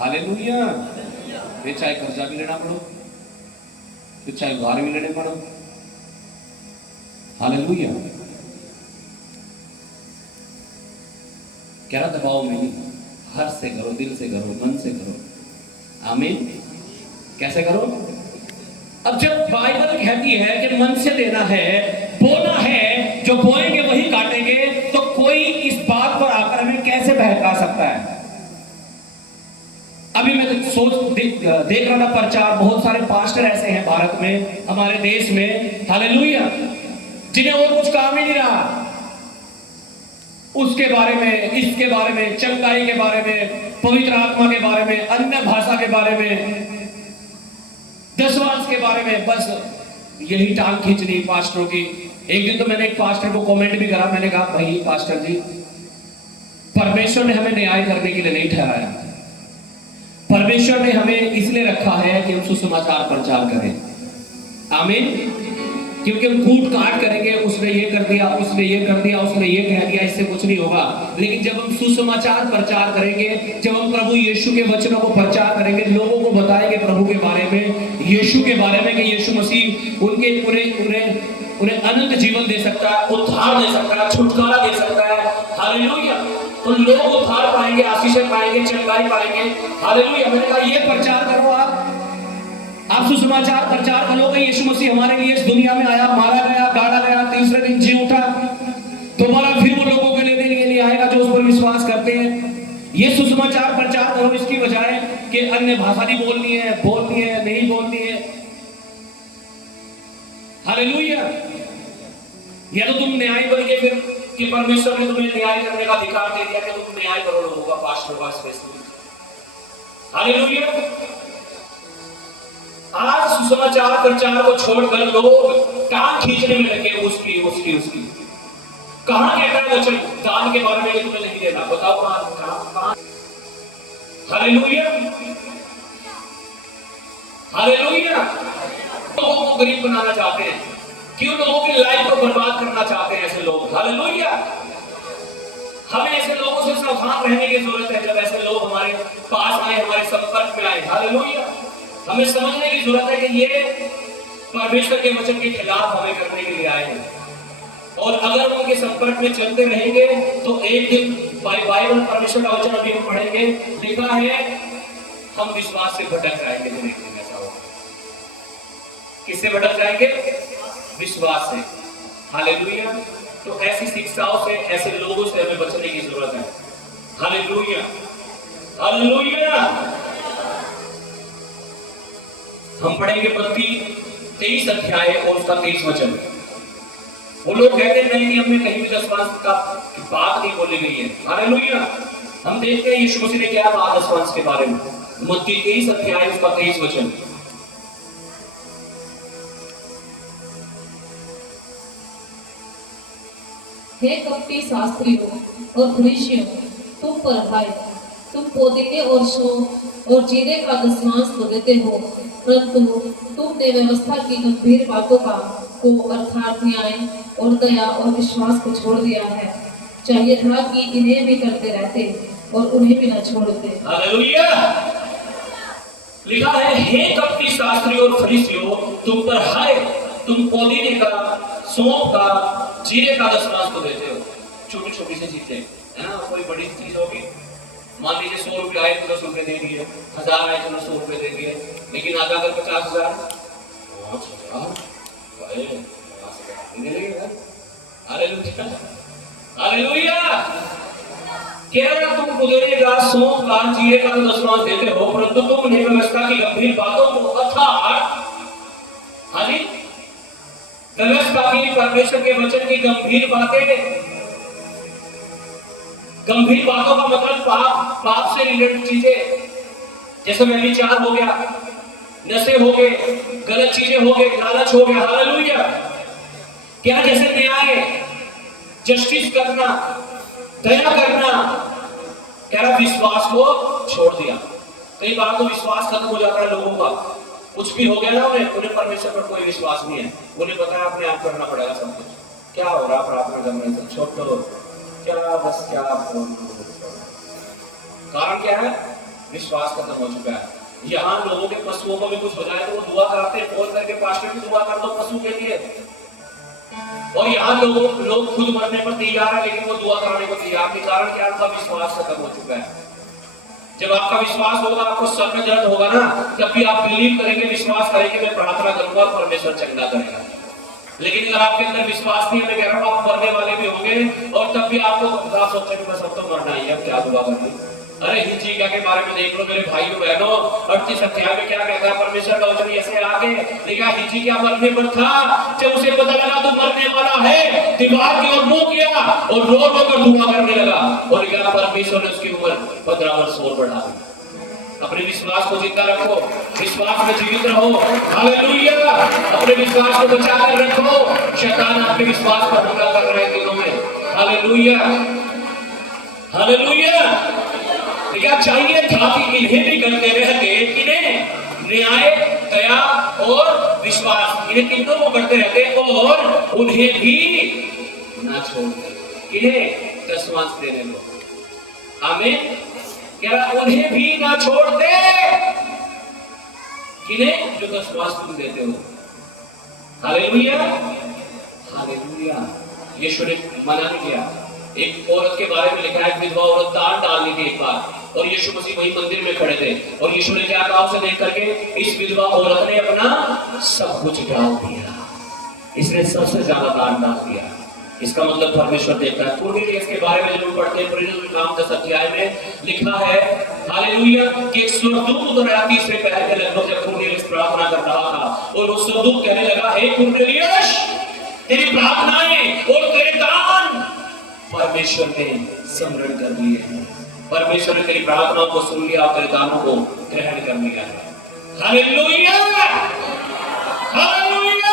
hallelujah. ये चाहे कर्जा भी लेना पड़ो, तो चाहे उधार भी लेने पड़ो। हालेलुया। कह रहा दबाव में नहीं, हर से करो, दिल से करो, मन से करो। आमीन। कैसे करो? अब जब बाइबल कहती है कि मन से देना है, बोना है, जो बोएंगे वही काटेंगे, तो कोई इस बात पर आकर हमें कैसे बहका सकता है? अभी मैं देख रहा था प्रचार, बहुत सारे पास्टर ऐसे हैं भारत में, हमारे देश में, हालेलुया, जिन्हें और कुछ काम ही नहीं रहा। उसके बारे में, इसके बारे में, चंगाई के बारे में, पवित्र आत्मा के बारे में, अन्य भाषा के बारे में, दसवास के बारे में, बस यही टांग खींचनी पास्टरों की। एक दिन तो मैंने एक पास्टर को कमेंट भी करा, मैंने कहा भाई पास्टर जी, परमेश्वर ने हमें न्याय करने के लिए नहीं ठहराया, परमेश्वर ने हमें इसलिए रखा है कि हम सुसमाचार प्रचार करें। आमीन। क्योंकि हम कूट काट करेंगे, उसने ये कर दिया, उसने ये कर दिया, उसने ये कह दिया, इससे कुछ नहीं होगा। लेकिन जब हम सुसमाचार प्रचार करेंगे, जब हम प्रभु यीशु के वचनों को प्रचार करेंगे, लोगों को बताएंगे प्रभु के बारे में, यीशु के बारे में, कि यीशु मसीह उन्हें अनंत जीवन दे सकता है, उद्धार दे सकता है, छुटकारा दे सकता है। हालेलुया। तो लोग उद्धार पाएंगे, आशीषें पाएंगे, चंगाई पाएंगे। हालेलुया। मैंने कहा ये प्रचार करो, आप सुसमाचार प्रचार करोगे, यीशु मसीह हमारे लिए इस दुनिया में आया, मारा गया, गाड़ा गया, तीसरे दिन जी उठा, दोबारा फिर वो लोगों के लेने के लिए आएगा जो उस पर विश्वास करते हैं। ये सुसमाचार प्रचार करो, इसकी बजाय कि अन्य भाषा नहीं बोलनी है, नहीं बोलनी है। हालेलुया। या तो तुम न्याय बनिए फिर, कि परमेश्वर ने तुम्हें न्याय करने का अधिकार दे दिया कि तुम न्याय करो लोगों का, पास्टर का स्पेशली। हालेलुया। आज सुसमाचार प्रचार को छोड़कर लोग टांग खींचने में लगे उसकी उसकी उसकी। कहां कहता है वचन दान के बारे में कि तुम्हें नहीं देना? बताओ कहां? Hallelujah hallelujah. लोगों को गरीब बनाना चाहते हैं, क्यों लोगों की लाइफ को बर्बाद करना चाहते हैं ऐसे लोग। हालेलुया। हमें ऐसे लोगों से सावधान रहने की जरूरत है। जब ऐसे लोग हमारे पास आए, हमारे संपर्क में आए, हालेलुया, हमें समझने की जरूरत है कि ये परमेश्वर के वचन के खिलाफ हमें करने के लिए आए हैं। और अगर उनके संपर्क में चलते रहेंगे तो एक दिन बाइबल परमेश्वर का वचन अभी हम पढ़ेंगे, लिखा है हम विश्वास से भटक जाएंगे। तो एक दिन ऐसा होगा। किससे भटक जाएंगे? विश्वास से। हालेलुया। तो ऐसी शिक्षाओं से, ऐसे लोगों से हमें बचने की जरूरत है। Hallelujah hallelujah. हम पढ़ेंगे मत्ती 23 अध्याय और उसका 23 वचन। वो लोग कहते हैं नहीं, हमने कहीं भी दशवांश का बात नहीं बोली गई है। हालेलुया। हम देखते हैं यीशु मसीह ने क्या कहा दशवांश के बारे में। मत्ती 23 अध्याय उसका 23 वचन। हे कपटी शास्त्रियों और फरीसियों, तुम पर हाय, तुम पुदीने और सौंफ और जीरे का दशमांश तो देते हो, परंतु तुमने व्यवस्था की गंभीर बातों को अर्थात न्याय और दया और विश्वास को छोड़ दिया है। चाहिए था कि इन्हें भी करते रहते और उन्हें भी न छोड़ते। हालेलुया। लिखा है हे कपटी शास्त्रियों और फरीसियों, तुम पर हाय, तुम पुदीने का, सौंफ का, जीरे का दशमांश तो देते हो। छोटी छोटी सी चीजें है ना। कोई बड़ी चीज होगी, मान लीजिए 100 रुपये आए तो 10 रुपये दे दिए, 1000 आए तो 100 रुपये दे दिए। लेकिन आगे अगर 50,000 हालेलुया। कह रहा तुम पुदीने का, सौंफ का, जीरे का तो दशमांश देते हो, परंतु तुम उन्हें व्यवस्था की गंभीर बातों को अर्थात व्यवस्था की, परमेश्वर के वचन की गंभीर बातें। गंभीर बातों का मतलब पाप से रिलेटेड चीजें, जैसे व्यभिचार हो गया, नशे हो गए, गलत चीजें हो गए, लालच हो गया। हालेलुया। क्या? जैसे न्याय, जस्टिस करना, दया करना। कह रहा विश्वास को छोड़ दिया। कई बार तो विश्वास खत्म हो जाता है लोगों का। कुछ भी हो गया ना, उन्हें परमेश्वर पर कोई विश्वास नहीं है। उन्हें पता है अपने आप करना पड़ेगा सब कुछ। क्या हो रहा प्रार्थना करने से, छोड़ दो, क्या बस क्या। कारण क्या है? विश्वास खत्म हो चुका है। यहाँ लोगों के पशुओं को भी कुछ हो जाए तो वो दुआ कराते हैं, फोन करके पास्टर की दुआ कर दो पशु के लिए। और यहाँ लोग खुद मरने पर तैयार है, लेकिन वो दुआ कराने को तैयार नहीं। कारण क्या? उनका विश्वास खत्म हो चुका है। जब आपका विश्वास होगा, आपको सर में दर्द होगा ना, तब भी आप बिलीव करेंगे, विश्वास करेंगे, मैं प्रार्थना करूंगा, परमेश्वर चंगा करेगा। लेकिन अगर आपके अंदर विश्वास नहीं है, मैं कह रहा हूँ आप मरने वाले भी होंगे और तब भी आपको आप सोचेंगे बस अब तो मरना ही है, अब क्या दुआ करनी। अरे हिजकिय्याह के बारे में देख लो मेरे भाइयों बहनों, 38 अध्याय में क्या कहता है परमेश्वर का वचन ऐसे आगे लिखा, हिजकिय्याह मरने पर था, जब उसे पता लगा तो मरने वाला है, दीवार की ओर मुंह किया और रो रो कर दुआ करने लगा। और क्या? परमेश्वर ने उसकी उम्र 15 वर्ष और बढ़ा दी। अपने विश्वास को जिंदा रखो, विश्वास में जीवित रहो। हालेलुया। अपने विश्वास को बचा कर रखो। शैतान आपके विश्वास पर हमला कर रहे हैं दिनों में। Hallelujah hallelujah. क्या चाहिए था कि इन्हें भी करते रहते, किन्हें? न्याय, दया और विश्वास, इन्हें तीनों को करते रहते और उन्हें भी ना छोड़ते। किन्हें? दशमांश देने लो। आमीन। क्या? उन्हें भी ना छोड़ते। किन्हें? जो दशमांश तुम देते हो। Hallelujah hallelujah. यीशु ने मना नहीं किया। एक औरत के बारे में लिखा है, विधवा औरत दान डालनी थी एक बार, और यीशु मसीह वही मंदिर में खड़े थे, और यीशु ने क्या कहा उसे देख करके? इस विधवा औरत ने अपना सब कुछ डाल दिया, इसने सबसे ज्यादा दान डाल दिया। इसका मतलब परमेश्वर देखता है। कुरनेलियस के बारे में जरूर पढ़ते हैं, प्रेरितों के काम 10 अध्याय में लिखा है, हालेलुया, कि एक स्वर्गदूत उतर आया तीसरे पहर के लगभग, जब कुरनेलियस प्रार्थना कर रहा था, और उस स्वर्गदूत कहने लगा, हे कुरनेलियस, तेरी प्रार्थनाएं और तेरे दान परमेश्वर ने स्मरण कर लिए हैं। परमेश्वर ने तेरी प्रार्थनाओं को सुन लिया और तेरे दानों को ग्रहण कर लिया है। Hallelujah, hallelujah.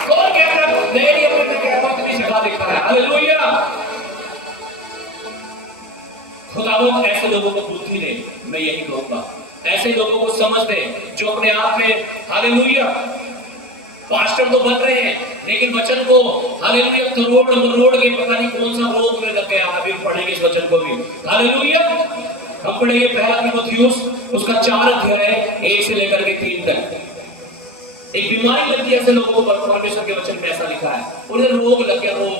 कौन कहता है नहीं, अपने कहता हूं इतनी जगह देखा है। हालेलुया। खुदावंद ऐसे लोगों को बुद्धि दे, मैं यही कहूंगा, ऐसे लोगों को समझ दे जो अपने आप में हालेलुया पास्टर तो बन रहे हैं, लेकिन वचन को हालेलुया तरोड़ मरोड़ के पता नहीं कौन सा रोग में लग गया। अभी पढ़ेंगे इस वचन को भी। हालेलुया। हम पढ़ेंगे पहला तीमुथियुस उसका 4 अध्याय 1 से लेकर के 3 तक। एक बीमारी लगी है ऐसे लोगों को, परमेश्वर के वचन में ऐसा लिखा है, उन्हें रोग लग गया, रोग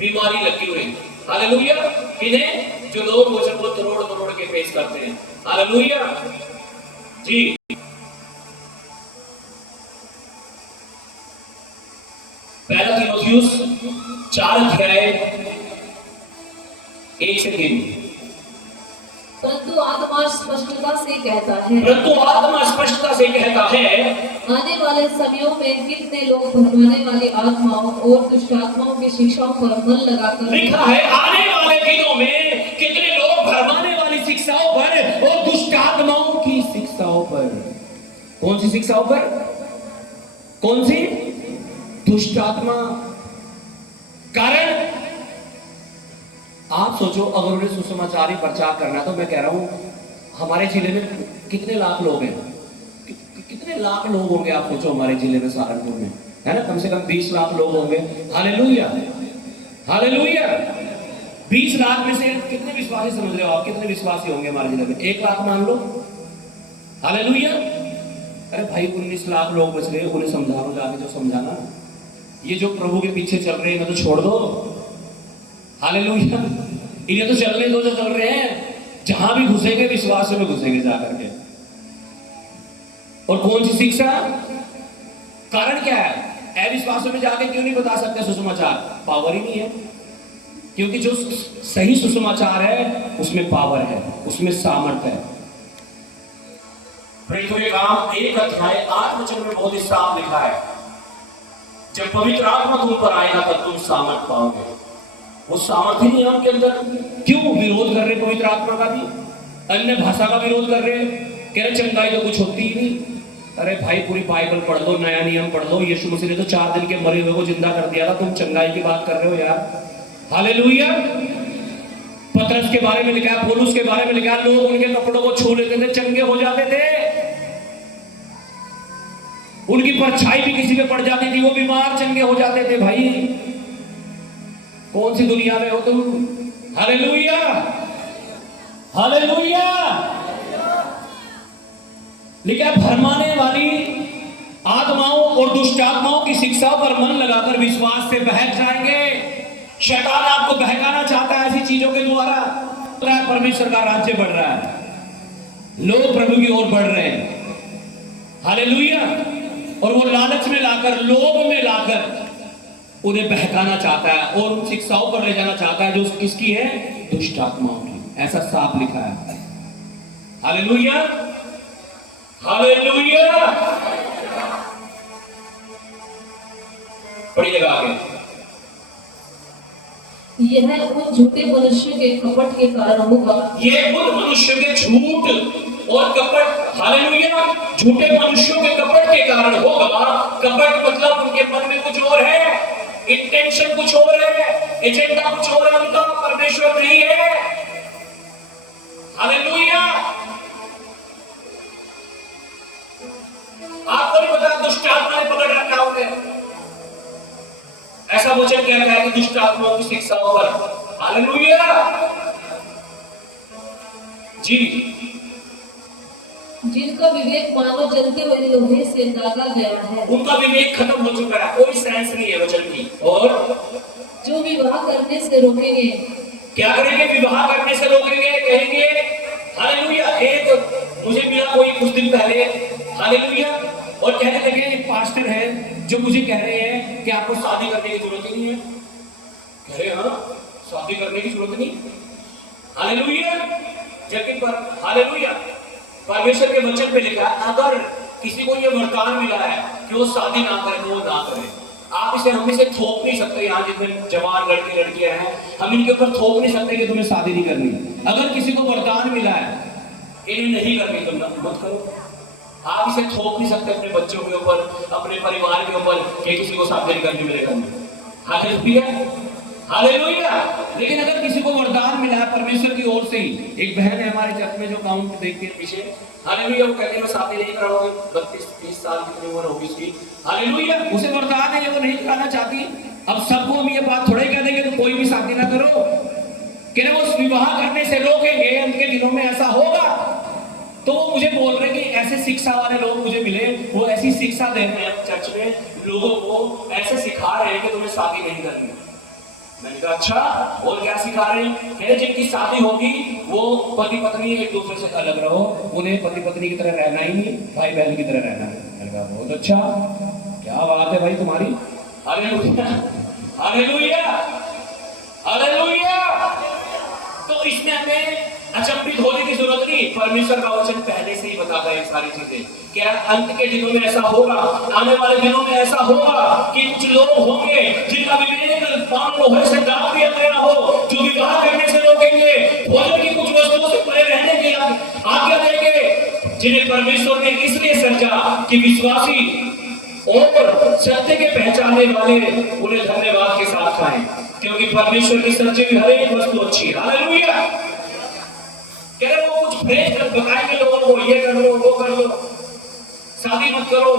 बीमारी लगी हुई। हालेलुया। इन्हें जो लोग वचन को तरोड़ मरोड़ के पेश करते हैं। हालेलुया जी। पहला तीमुथियुस 4 अध्याय 1 से 3। परंतु आत्मा स्पष्टता से कहता है, परंतु आत्मा स्पष्टता से कहता है, आने वाले समयों में कितने लोग भरमाने वाली आत्माओं और दुष्ट आत्माओं की शिक्षाओं पर मन लगाकर, लिखा है आने वाले दिनों में कितने लोग भरमाने वाली शिक्षाओं पर और दुष्ट आत्माओं की शिक्षाओं पर। कौन सी शिक्षाओं पर? कौन सी? दुष्ट आत्मा। कारण आप सोचो, अगर उन्हें सुसमाचार ही प्रचार करना, तो मैं कह रहा हूं हमारे जिले में कितने लाख लोग हैं, कितने लाख लोग होंगे आप सोचो हमारे जिले में, सहारनपुर में, है ना, कम से कम 20 लाख लोग होंगे। Hallelujah, hallelujah. 20 लाख में से कितने विश्वासी समझ रहे हो आप? कितने विश्वासी होंगे हमारे जिले में? 1 लाख मान लो। हालेलुया। अरे भाई 19 लाख लोग बच रहे, उन्हें समझा लो जाके, जो समझाना। ये जो प्रभु के पीछे चल रहे हैं इन्हें तो छोड़ दो। हालेलुया। इन्हें तो चलने दो जो चल रहे हैं, जहां भी घुसेंगे विश्वास में घुसेंगे जाकर के। और कौन सी शिक्षा? कारण क्या है? अविश्वासों में जाके क्यों नहीं बता सकते सुसमाचार? पावर ही नहीं है। क्योंकि जो सही सुसमाचार है उसमें पावर है, उसमें सामर्थ्य है। प्रेरितों के काम 1 अध्याय 8 वचन में बहुत ही साफ लिखा है, जब पवित्र आत्मा तुम पर आएगा तब तुम सामर्थ पाओगे। वो सामर्थ्य नहीं है उनके अंदर। क्यों विरोध कर रहे पवित्र आत्मा का भी? अन्य भाषा का विरोध कर रहे, कह रहे चंगाई तो कुछ होती ही नहीं। अरे भाई पूरी बाइबल पढ़ लो, नया नियम पढ़ लो। यीशु मसीह ने तो 4 दिन के मरे हुए को जिंदा कर दिया था, तुम चंगाई की बात कर रहे हो यार। हालेलुया। पतरस के बारे में लिखा है, पौलुस के बारे में लिखा है, लोग उनके कपड़ों को छू लेते थे, चंगे हो जाते थे। उनकी परछाई भी किसी पे पड़ जाती थी, वो बीमार चंगे हो जाते थे। भाई कौन सी दुनिया में हो तुम? Hallelujah, hallelujah. लिखा भरमाने वाली आत्माओं और दुष्ट आत्माओं की शिक्षाओं पर मन लगाकर विश्वास से बहक जाएंगे। शैतान आपको बहकाना चाहता है ऐसी चीजों के द्वारा। परमेश्वर का राज्य बढ़ रहा है, लोग प्रभु की ओर बढ़ रहे हैं। हालेलुया। और वो लालच में लाकर, लोभ में लाकर उन्हें बहकाना चाहता है और उन शिक्षाओं पर ले जाना चाहता है जो किसकी है? दुष्ट आत्माओं की। ऐसा साफ लिखा है। Hallelujah, hallelujah. पढ़िएगा आगे। यह उन झूठे मनुष्य के कपट के कारण होगा। ये उन मनुष्य के झूठ और कपट, हालेलुया, झूठे मनुष्यों के कपट के कारण होगा। कपट मतलब उनके मन में कुछ और है, इंटेंशन कुछ और है, एजेंडा कुछ और है उनका, परमेश्वर नहीं है। हालेलुया। आपको नहीं पता दुष्ट आत्मा ने पकड़ रखा है उन्हें। ऐसा वचन कहता है कि दुष्ट आत्माओं की शिक्षाओं पर। हालेलुया जी। जिनका विवेक मानव जलते हुए लोहे से दागा गया है, उनका विवेक खत्म हो चुका है, कोई सेंस नहीं है वचन की। और जो विवाह करने से रोकेंगे, क्या करेंगे? विवाह करने से रोकेंगे, कहेंगे हालेलुया। एक मुझे मिला कोई कुछ दिन पहले, हालेलुया, और कहने लगे एक पास्टर है जो मुझे कह रहे हैं कि आपको शादी करने की जरूरत ही नहीं है। कह रहे हाँ, शादी करने की जरूरत नहीं। हालेलुया। जबकि पर हालेलुया परमेश्वर के वचन पे लिखा है अगर किसी को ये वरदान मिला है कि वो शादी ना करे तो वो ना करे। हम इसे थोप नहीं सकते। यहाँ जितने जवान लड़के लड़कियां हैं, हम इनके ऊपर थोप नहीं सकते कि तुम्हें शादी नहीं करनी। अगर किसी को वरदान मिला है, इन्हें नहीं करनी तो मत करो। आप इसे थोप नहीं सकते अपने बच्चों के ऊपर, अपने परिवार के ऊपर कि किसी को शादी नहीं करनी मेरे घर में। Hallelujah, hallelujah. लेकिन अगर किसी को वरदान मिला है परमेश्वर की ओर से ही, एक बहन है हमारे चर्च में जो काउंट देखते हैं पीछे, हालेलुया, वो कहते हैं मैं शादी नहीं कराऊंगी, 32-30 साल की उम्र होगी उसकी। हालेलुया, उसे वरदान है, वो नहीं कराना चाहती। अब सबको हम ये बात थोड़ा ही कह देंगे तो कोई भी शादी ना करो, कि ना वो विवाह करने से रोकेंगे, उनके दिनों में ऐसा होगा। तो वो मुझे बोल रहे कि ऐसे शिक्षा वाले लोग मुझे मिले, वो ऐसी शिक्षा दे रहे हैं चर्च में लोगों को, ऐसे सिखा रहे हैं कि तुम्हें शादी नहीं करनी। मैंने कहा अच्छा, और क्या सिखा रहे हैं? जिनकी शादी होगी वो पति पत्नी एक दूसरे से अलग रहो, उन्हें पति पत्नी की तरह रहना ही नहीं, भाई बहन की तरह रहना है। मैंने कहा बहुत अच्छा, क्या बात है भाई तुम्हारी। Hallelujah, hallelujah, hallelujah. तो इसमें हमें अचंभित होने की जरूरत नहीं, परमेश्वर का वचन पहले से ही बताता है सारी चीजें। क्या अंत के दिनों में ऐसा होगा, आने वाले दिनों में ऐसा होगा कि कुछ लोग होंगे जिनका विवेक पान लोहे से दाग दिया गया हो, जो विवाह करने से रोकेंगे, भोजन की कुछ वस्तुओं से परे रहने की आज्ञा देंगे, जिन्हें परमेश्वर ने इसलिए सृजा कि विश्वासी और सत्य के पहचानने वाले उन्हें धन्यवाद के साथ खाएं, क्योंकि परमेश्वर की सृजी हुई हर एक वस्तु अच्छी है। हालेलुया। कह रहे वो कुछ भेज कर बताएंगे लोगों को, ये कर लो, वो कर लो, शादी मत करो।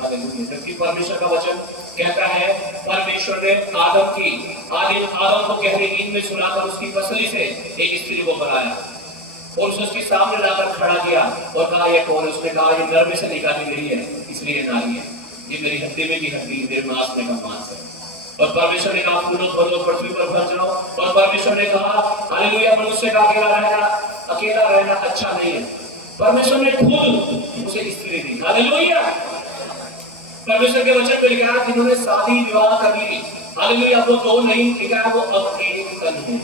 हालेलुया। जबकि परमेश्वर का वचन कहता है परमेश्वर ने आदम को गहरी नींद में सुलाकर उसकी पसली से एक स्त्री को बनाया और उसके सामने लाकर खड़ा किया और कहा ये कौन है? उसने कहा ये नर में से निकाली गई है, इसलिए नारी है, ये मेरी हड्डी में की हड्डी, मेरे मांस में का मांस है। और परमेश्वर ने कहा फूलो फलो पृथ्वी पर भर जाओ। और परमेश्वर ने कहा हालेलुया, मनुष्य का अकेला रहना अच्छा नहीं है। परमेश्वर ने खुद उसे स्त्री दी। हालेलुया। परमेश्वर के वचन में लिखा है जिन्होंने शादी विवाह कर ली, हालेलुया, वो दो नहीं, लिखा है वो अब एक तन है।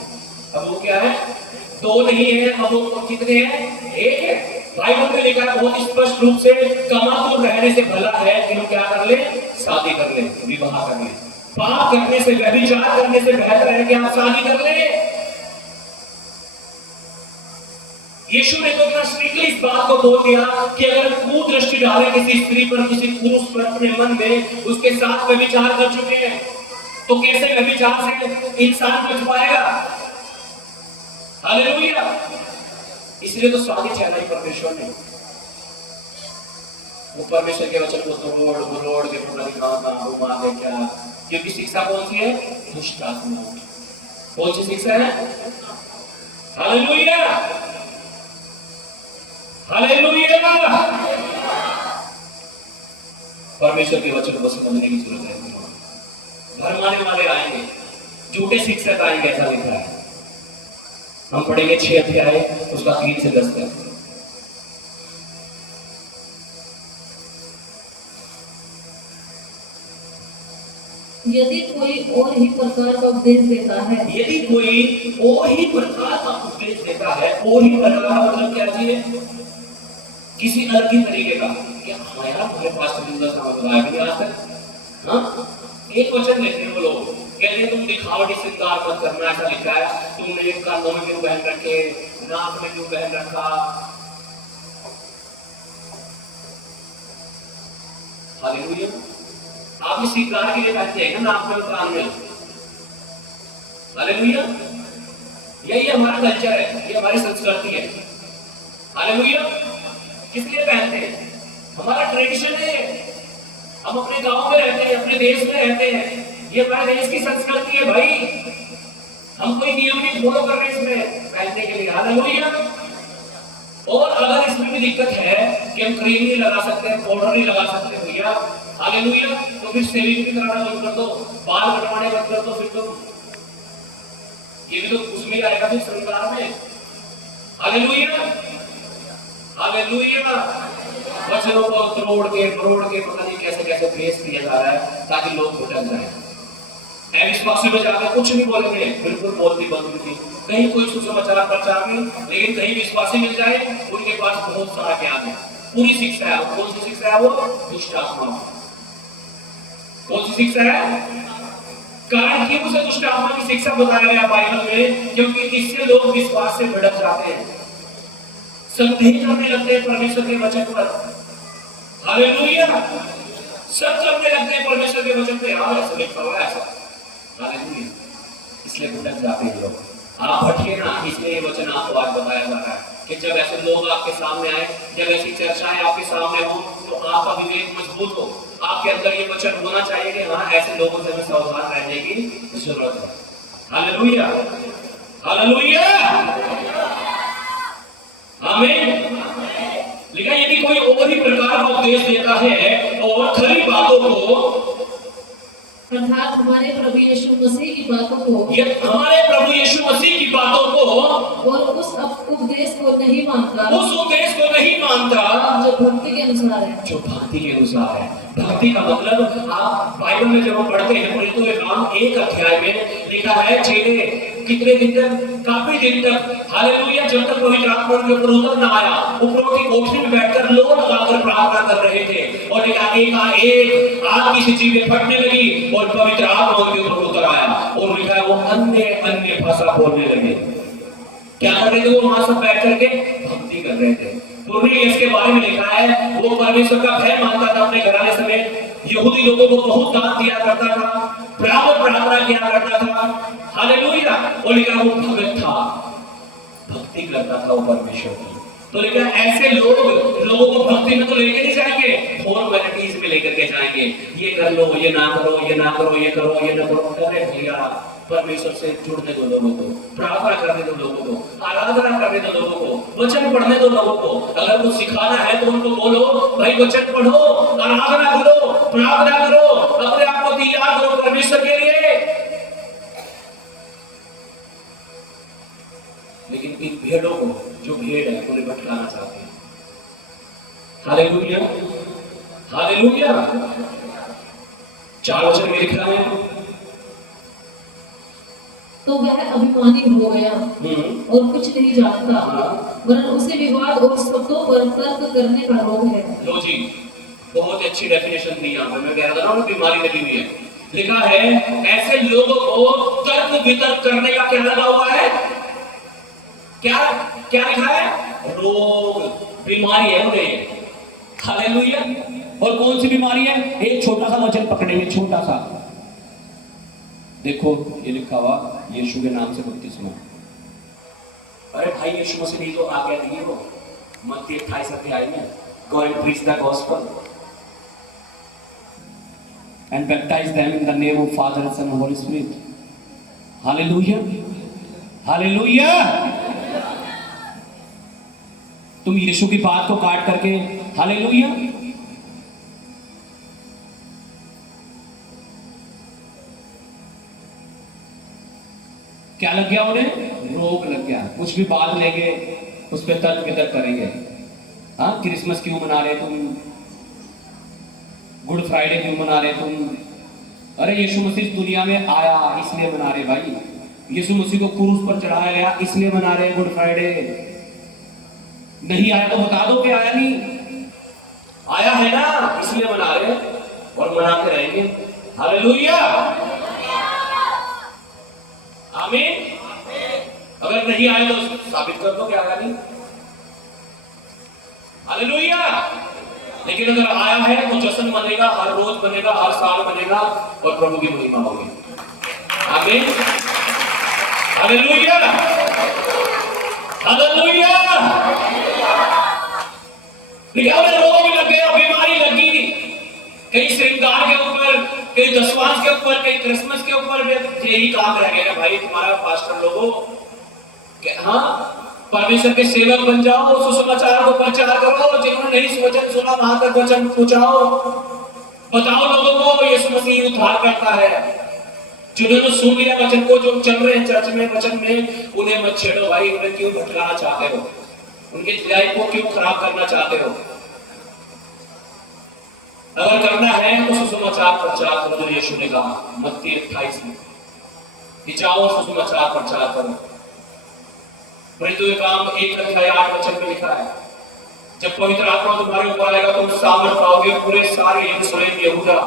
अब वो क्या है? दो नहीं है, अब वो कितने हैं? एक है। बाइबल में लिखा है बहुत स्पष्ट रूप से, कमातुर रहने से भला है कि हम क्या कर ले? शादी कर ले, विवाह कर ले। पाप करने से, व्यभिचार करने से बेहतर है कि आप शादी कर ले। यीशु ने तो इतना स्ट्रिक्टली इस बात को बोल दिया कि अगर कुदृष्टि डाले किसी स्त्री पर, किसी पुरुष पर अपने मन में, उसके साथ व्यभिचार कर चुके हैं, तो कैसे व्यभिचार से इंसान बच पाएगा? हालेलुया। इसलिए तो शादी चलाई परमेश्वर ने। वो परमेश्वर के वचन को तोड़ के पूरा घुमा दे क्या? क्योंकि शिक्षा कौन सी है? दुष्ट आत्मा। कौन सी शिक्षा है? Hallelujah, hallelujah. परमेश्वर के वचन को समझने की जरूरत है। भरमाने वाले आएंगे, झूठे शिक्षक आएंगे, ऐसा लिखा है। हम पढ़ेंगे 6 अध्याय उसका 3 से 10 तक। यदि कोई और ही प्रकार का उपदेश देता है, यदि कोई और ही प्रकार का उपदेश देता है, और ही प्रकार का मतलब क्या चाहिए? किसी अलग ही तरीके का। क्या हमारा हमारे पास समझ आया कि आज तक? हाँ, एक वचन लेते हैं वो लोग, कहते हैं तुम दिखावटी श्रृंगार मत करना, ऐसा लिखा है। तुमने कानों में क्यों पहन रखे, नाक में क्यों पहन रखा? हालेलुया। आप इस श्रृंगार के लिए पहनते हैं ना नाक में, कान में। हालेलुया। यही हमारा कल्चर है, ये हमारी संस्कृति है। हालेलुया। किस लिए पहनते हैं? हमारा ट्रेडिशन है। हम अपने गांव में रहते हैं, अपने देश में रहते हैं, ये हमारे देश की संस्कृति है भाई। हम कोई नियम नहीं फॉलो कर रहे इसमें पहनने के लिए। हालेलुया। और अगर इसमें भी दिक्कत है कि हम क्रीम नहीं लगा सकते, पाउडर नहीं लगा सकते भैया, हालेलुया, तो फिर सेविंग भी कराना बंद कर दो, बाल कटवाने बंद कर दो। फिर तो ये भी तो उसमें आएगा फिर श्रृंगार में। Hallelujah, hallelujah. वचनों को तोड़ के पता नहीं कैसे कैसे पेश किया जा रहा है ताकि लोग भटक जाए। अविश्वासी में जाकर कुछ नहीं बोलेंगे, बिल्कुल बोलती बंद की। कहीं कोई सुसमाचार प्रचार नहीं, लेकिन कहीं विश्वासी मिल जाए, उनके पास बहुत सारा ज्ञान है, पूरी शिक्षा है। कौन सी शिक्षा है वो? दुष्ट आत्मा। कौन सी शिक्षा है? कारण क्यों उसे दुष्ट आत्मा की शिक्षा बताया गया बाइबल में? क्योंकि इससे लोग विश्वास से भटक जाते हैं, संदेह करने लगते हैं परमेश्वर के वचन पर। हालेलुया, सब करने लगते हैं परमेश्वर के वचन पे। हाँ, ऐसा लिखा हुआ है ऐसा। हालेलुया, इसलिए भटक जाते हैं लोग। आप भटके ना, इसलिए ये वचन आपको आज बताया जा रहा है कि जब ऐसे लोग आपके सामने आए, जब ऐसी चर्चाएं आपके सामने हो, तो आपका विवेक मजबूत हो, आपके अंदर ये वचन होना चाहिए कि हाँ, ऐसे लोगों से हमें सावधान रहने की जरूरत है। हालेलुया, हालेलुया, आमीन। लेकिन यदि कोई और ही प्रकार का उपदेश देता है और खरी बातों को, अर्थात हमारे प्रभु यीशु मसीह की बातों को, ये हमारे प्रभु यीशु मसीह की बातों को और उस उपदेश को नहीं मानता, उस उपदेश को नहीं मानता जो भक्ति के अनुसार है, जो भक्ति के अनुसार है। भक्ति का मतलब, आप बाइबल में जब हम पढ़ते हैं प्रेरितों के काम 1 अध्याय में लिखा है, चेले कितने दिन तक, काफी दिन तक, हालेलुया, जब तक पवित्र आत्मा उनके ऊपर उतर ना आया, ऊपरों की कोठरी में बैठकर लो लगाकर प्रार्थना कर रहे थे। और लिखा एकाएक आग की सी चीजें फटने लगी और पवित्र आत्मा उनके ऊपर उतर आया। और लिखा है वो अन्य अन्य भाषा बोलने लगे। क्या कर रहे थे वो? वहां सब बैठ करके भक्ति कर रहे थे। कुरनेलियस के बारे में लिखा है, वो परमेश्वर का भय मानता था अपने घराने समेत, यहूदी लोगों को बहुत दान दिया करता था, बराबर प्रार्थना किया करता था। हालेलुया, और लिखा वो भक्त था, भक्ति करता था वो परमेश्वर की। तो लिखा ऐसे लोगों को भक्ति में तो लेके नहीं जाएंगे, फॉर्मेलिटीज में लेकर के जाएंगे। ये कर लो, ये ना करो, ये ना करो, ये करो, ये ना करो। अरे भैया, परमेश्वर से जुड़ने दो लोगों को, प्रार्थना करने दो लोगों को, आराधना करने दो लोगों को, वचन पढ़ने दो लोगों को। अगर कुछ सिखाना है तो उनको बोलो, भाई वचन पढ़ो, आराधना करो, प्रार्थना करो, अपने आप को तैयार करो परमेश्वर के लिए। लेकिन इन भेड़ों को, जो भेड़ है, उन्हें भटकाना चाहते हैं। Hallelujah, hallelujah. 4 वचन में लिखा है, तो वह अभिमानी हो गया और कुछ नहीं जानता, वरन उसे विवाद और शब्दों पर तर्क करने का रोग है। लो जी, बहुत अच्छी डेफिनेशन दी यहाँ पे। मैं कह रहा था ना, बीमारी लगी हुई है। लिखा है ऐसे लोगों को तर्क वितर्क करने का क्या लगा हुआ है? क्या क्या लिखा है? रोग, बीमारी है उन्हें। हालेलुया। और कौन सी बीमारी है? एक छोटा सा वचन पकड़ेंगे, छोटा सा। देखो ये लिखा हुआ, यीशु के नाम से बपतिस्मा। अरे भाई, यीशु मसीह ने तो आज्ञा दी है, वो मत्ती 28 अध्याय में, go and preach the gospel and baptize them in the name of father and son and holy spirit. Hallelujah, hallelujah. तुम यीशु की बात को काट करके, हालेलुया, क्या लग गया उन्हें? रोग लग गया। कुछ भी बात लेंगे, उस पर तर्क वितर्क करेंगे। हाँ, क्रिसमस क्यों मना रहे तुम? गुड फ्राइडे क्यों मना रहे तुम? अरे यीशु मसीह दुनिया में आया इसलिए मना रहे भाई। यीशु मसीह को क्रूस पर चढ़ाया गया इसलिए मना रहे गुड फ्राइडे। नहीं आया तो बता दो कि आया नहीं, आया है ना, इसलिए मना रहे और मनाते रहेंगे। हालेलुया, आमीन। अगर नहीं आए तो साबित कर दो कि आया नहीं। हालेलुया। लेकिन अगर आया है तो जश्न बनेगा, हर रोज बनेगा, हर साल बनेगा और प्रभु की महिमा होगी। आमीन, हालेलुया, हालेलुया। रोग लग गया, बीमारी लगी, कहीं श्रृंगार के ऊपर, कहीं दशवांश के ऊपर, कहीं क्रिसमस के ऊपर, यही काम रह गया भाई तुम्हारा पास्टर लोगों। हाँ, परमेश्वर के सेवक बन जाओ, सुसमाचार को प्रचार करो, जिन्होंने नहीं वचन सुना वहां तक वचन पहुंचाओ, बताओ लोगों को यीशु मसीह उद्धार करता है। जिन्होंने सुन लिया वचन को, जो चल रहे हैं चर्च में वचन में, उन्हें मत छेड़ो भाई। उन्हें क्यों भटकाना चाहते हो? उनकी लाइफ को क्यों खराब करना चाहते हो? अगर करना है तो सुसमाचार प्रचार करो। यीशु ने कहा मत्ती 28 में कि जाओ सुसमाचार प्रचार करो। प्रेरितों के काम 1 अध्याय 8 वचन में लिखा है, जब पवित्र आत्मा तुम्हारे ऊपर आएगा तुम सामर्थ पाओगे, पूरे सारे यरूशलेम, यहूदा,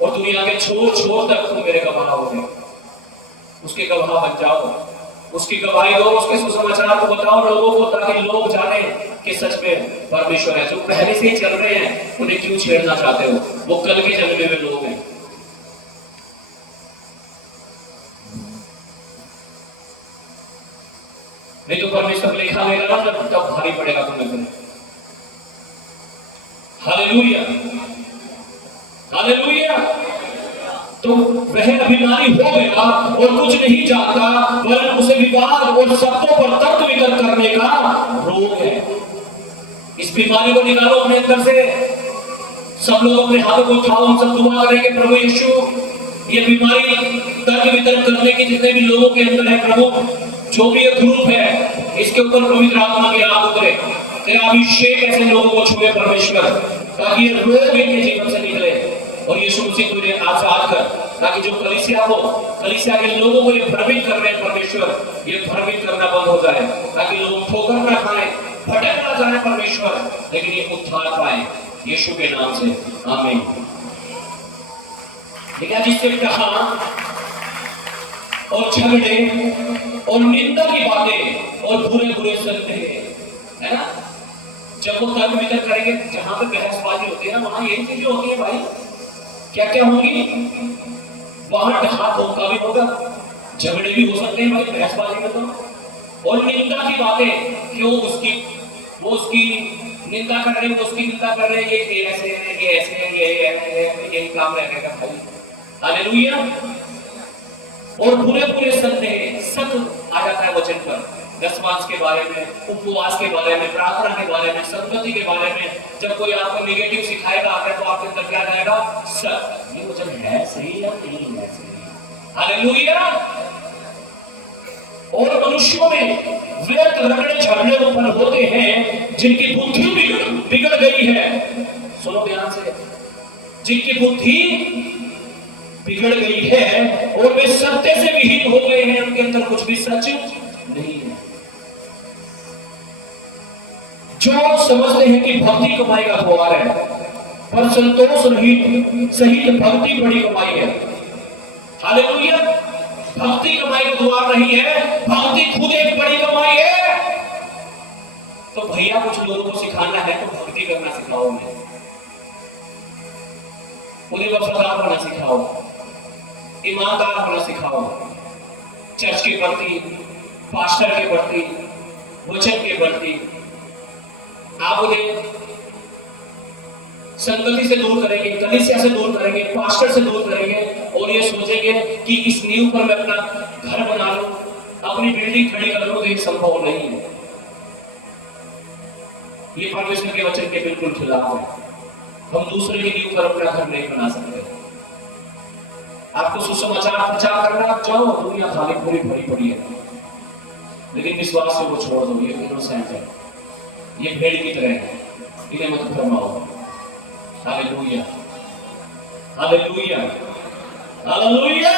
और दुनिया के छोर छोर तक तुम मेरे गवाह होगे। उसके गवाह बन जाओ, उसकी गवाही दो, उसके सुसमाचार को बताओ लोगों को, ताकि लोग जाने कि सच में परमेश्वर है। जो पहले से ही चल रहे हैं उन्हें क्यों छेड़ना चाहते हो? वो कल के जन्मे में लोग हैं। नहीं तो परमेश्वर लिखा लेगा ना, तब भारी पड़ेगा तुम्हें फिर। Hallelujah, hallelujah. तो वह अभिमानी हो गया और कुछ नहीं जानता, वरन उसे विवाद और शब्दों पर तर्क वितर्क करने का रोग है। इस बीमारी को निकालो अपने अंदर से। सब लोग अपने हाथों को उठाओ, हम सब दुआ करेंगे, प्रभु यीशु ये बीमारी तर्क वितर्क करने की जितने भी लोगों के अंदर है, प्रभु जो भी ये ग्रुप है, इसके ऊपर पवित्र आत्मा की आग उतरे। तेरा अभिषेक ऐसे लोगों को छुए परमेश्वर, ताकि ये रोग इनके जीवन से निकले। और यीशु मसीह तुझे आजाद कर, ताकि जो कलीसिया हो, कलीसिया के लोगों को ये भ्रमित कर रहे हैं परमेश्वर, ये भ्रमित करना बंद हो जाए, ताकि लोग ठोकर ना खाएं, भटक ना जाए परमेश्वर, लेकिन ये उद्धार पाए यीशु के नाम से। आमीन। ठीक है, जिससे कहा और झगड़े और निंदा की बातें और बुरे बुरे संदेह, है ना? जब वो तर्क वितर्क करेंगे, जहां पे बहसबाजी होती है ना, वहां यही चीजें होती है भाई। क्या क्या होंगी वहां? हाथ धोखा भी होगा, झगड़े भी हो सकते हैं भाई बहसबाजी में तो। और निंदा की बातें, क्यों वो उसकी निंदा कर रहे हैं, उसकी निंदा कर रहे हैं, ये ऐसे है, ये ऐसे है, यही काम रहेगा भाई। हालेलुया। और बुरे बुरे संदेह सब आ जाता है वचन पर, दशमांश के बारे में, उपवास के बारे में, प्रार्थना के बारे में, संगति के बारे में। जब कोई आपको नेगेटिव सिखाएगा आकर, तो आपके अंदर क्या जाएगा? सर ये वचन है सही या नहीं है सही? हालेलुया। और मनुष्यों में व्यर्थ रगड़े झगड़े उत्पन्न होते हैं, जिनकी बुद्धि बिगड़ गई है। सुनो ध्यान से, जिनकी बुद्धि बिगड़ गई है और वे सत्य से विहीन हो गए हैं, उनके अंदर कुछ भी सच नहीं है। जो समझते हैं कि भक्ति कमाई का द्वार है, पर संतोष रहित सहित भक्ति बड़ी कमाई है। हालेलुया। भक्ति कमाई का द्वार नहीं है, भक्ति खुद एक बड़ी कमाई है। तो भैया कुछ लोगों को सिखाना है तो भक्ति करना सिखाओ, उन्हें वफादार होना सिखाओ, ईमानदार होना सिखाओ, चर्च के प्रति, पास्टर के प्रति, वचन के प्रति। आप उन्हें संगति से दूर करेंगे, कलीसिया से दूर करेंगे, पास्टर से दूर करेंगे, और ये सोचेंगे कि इस नींव पर मैं अपना घर बना लूं, अपनी बिल्डिंग खड़ी कर लूं, तो ये संभव नहीं है। ये परमेश्वर के वचन के बिल्कुल खिलाफ है। हम दूसरे की नींव पर अपना घर नहीं बना सकते। आपको सुसमाचार प्रचार करना, आप जाओ, दुनिया खाली पूरी भरी पड़ी है, लेकिन विश्वास से वो छोड़ दो। ये इनोसेंट है, ये भेड़ की तरह है, इन्हें मत भरमाओ। Hallelujah, hallelujah, hallelujah.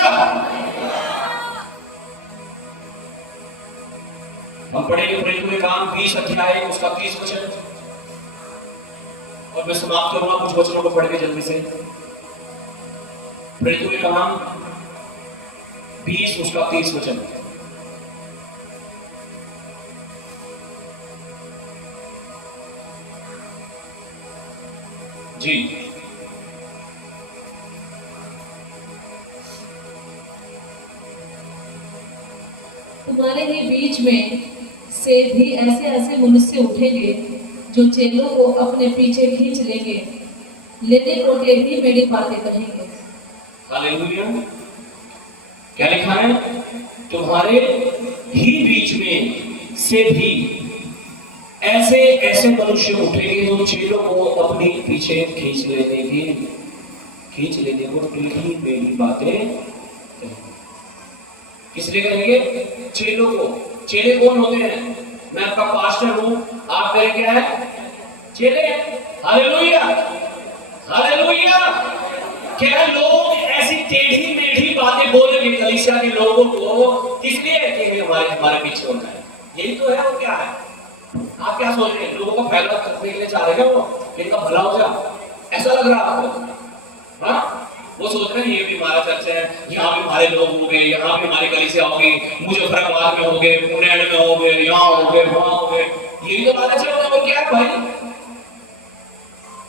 हम पढ़ेंगे प्रेरितों के काम 20 अध्याय उसका 30 वचन, और मैं समाप्त करूंगा कुछ वचनों को पढ़ के जल्दी से। प्रेरितों के काम 20 उसका 30 वचन। जी, तुम्हारे ही बीच में से भी ऐसे ऐसे मनुष्य उठेंगे, जो चेलों को अपने पीछे खींच लेंगे, लेने को भी मेरी बातें कहेंगे। हालेलुया। क्या लिखा है? तुम्हारे ही बीच में से भी ऐसे ऐसे मनुष्य उठेंगे, जो चेलों को अपने पीछे खींच लेने को मेरी बातें कहेंगे। किस लिए कहेंगे? चेलों को। चेले कौन होते हैं? मैं आपका पास्टर हूं, आप मेरे क्या है? चेले। Hallelujah, hallelujah. क्या लोग ऐसी टेढ़ी मेढ़ी बातें बोलेंगे कलीसिया के लोगों को, किसलिए कि हमारे पीछे होता है? यही तो है। वो क्या है? आप क्या सोच रहे हैं? लोगों को फैला करने के लिए चाह रहे हैं वो, इनका भला हो जाए, ऐसा लग रहा है आपको? हाँ, वो सोच रहे हैं ये भी हमारा चर्च है, यहाँ भी हमारे लोग होंगे, यहाँ भी हमारी कलीसिया होगी, मुजफ्फराबाद में होंगे, पुणे में होंगे, यहाँ होंगे, वहाँ होंगे, यही तो लालच है और क्या है भाई।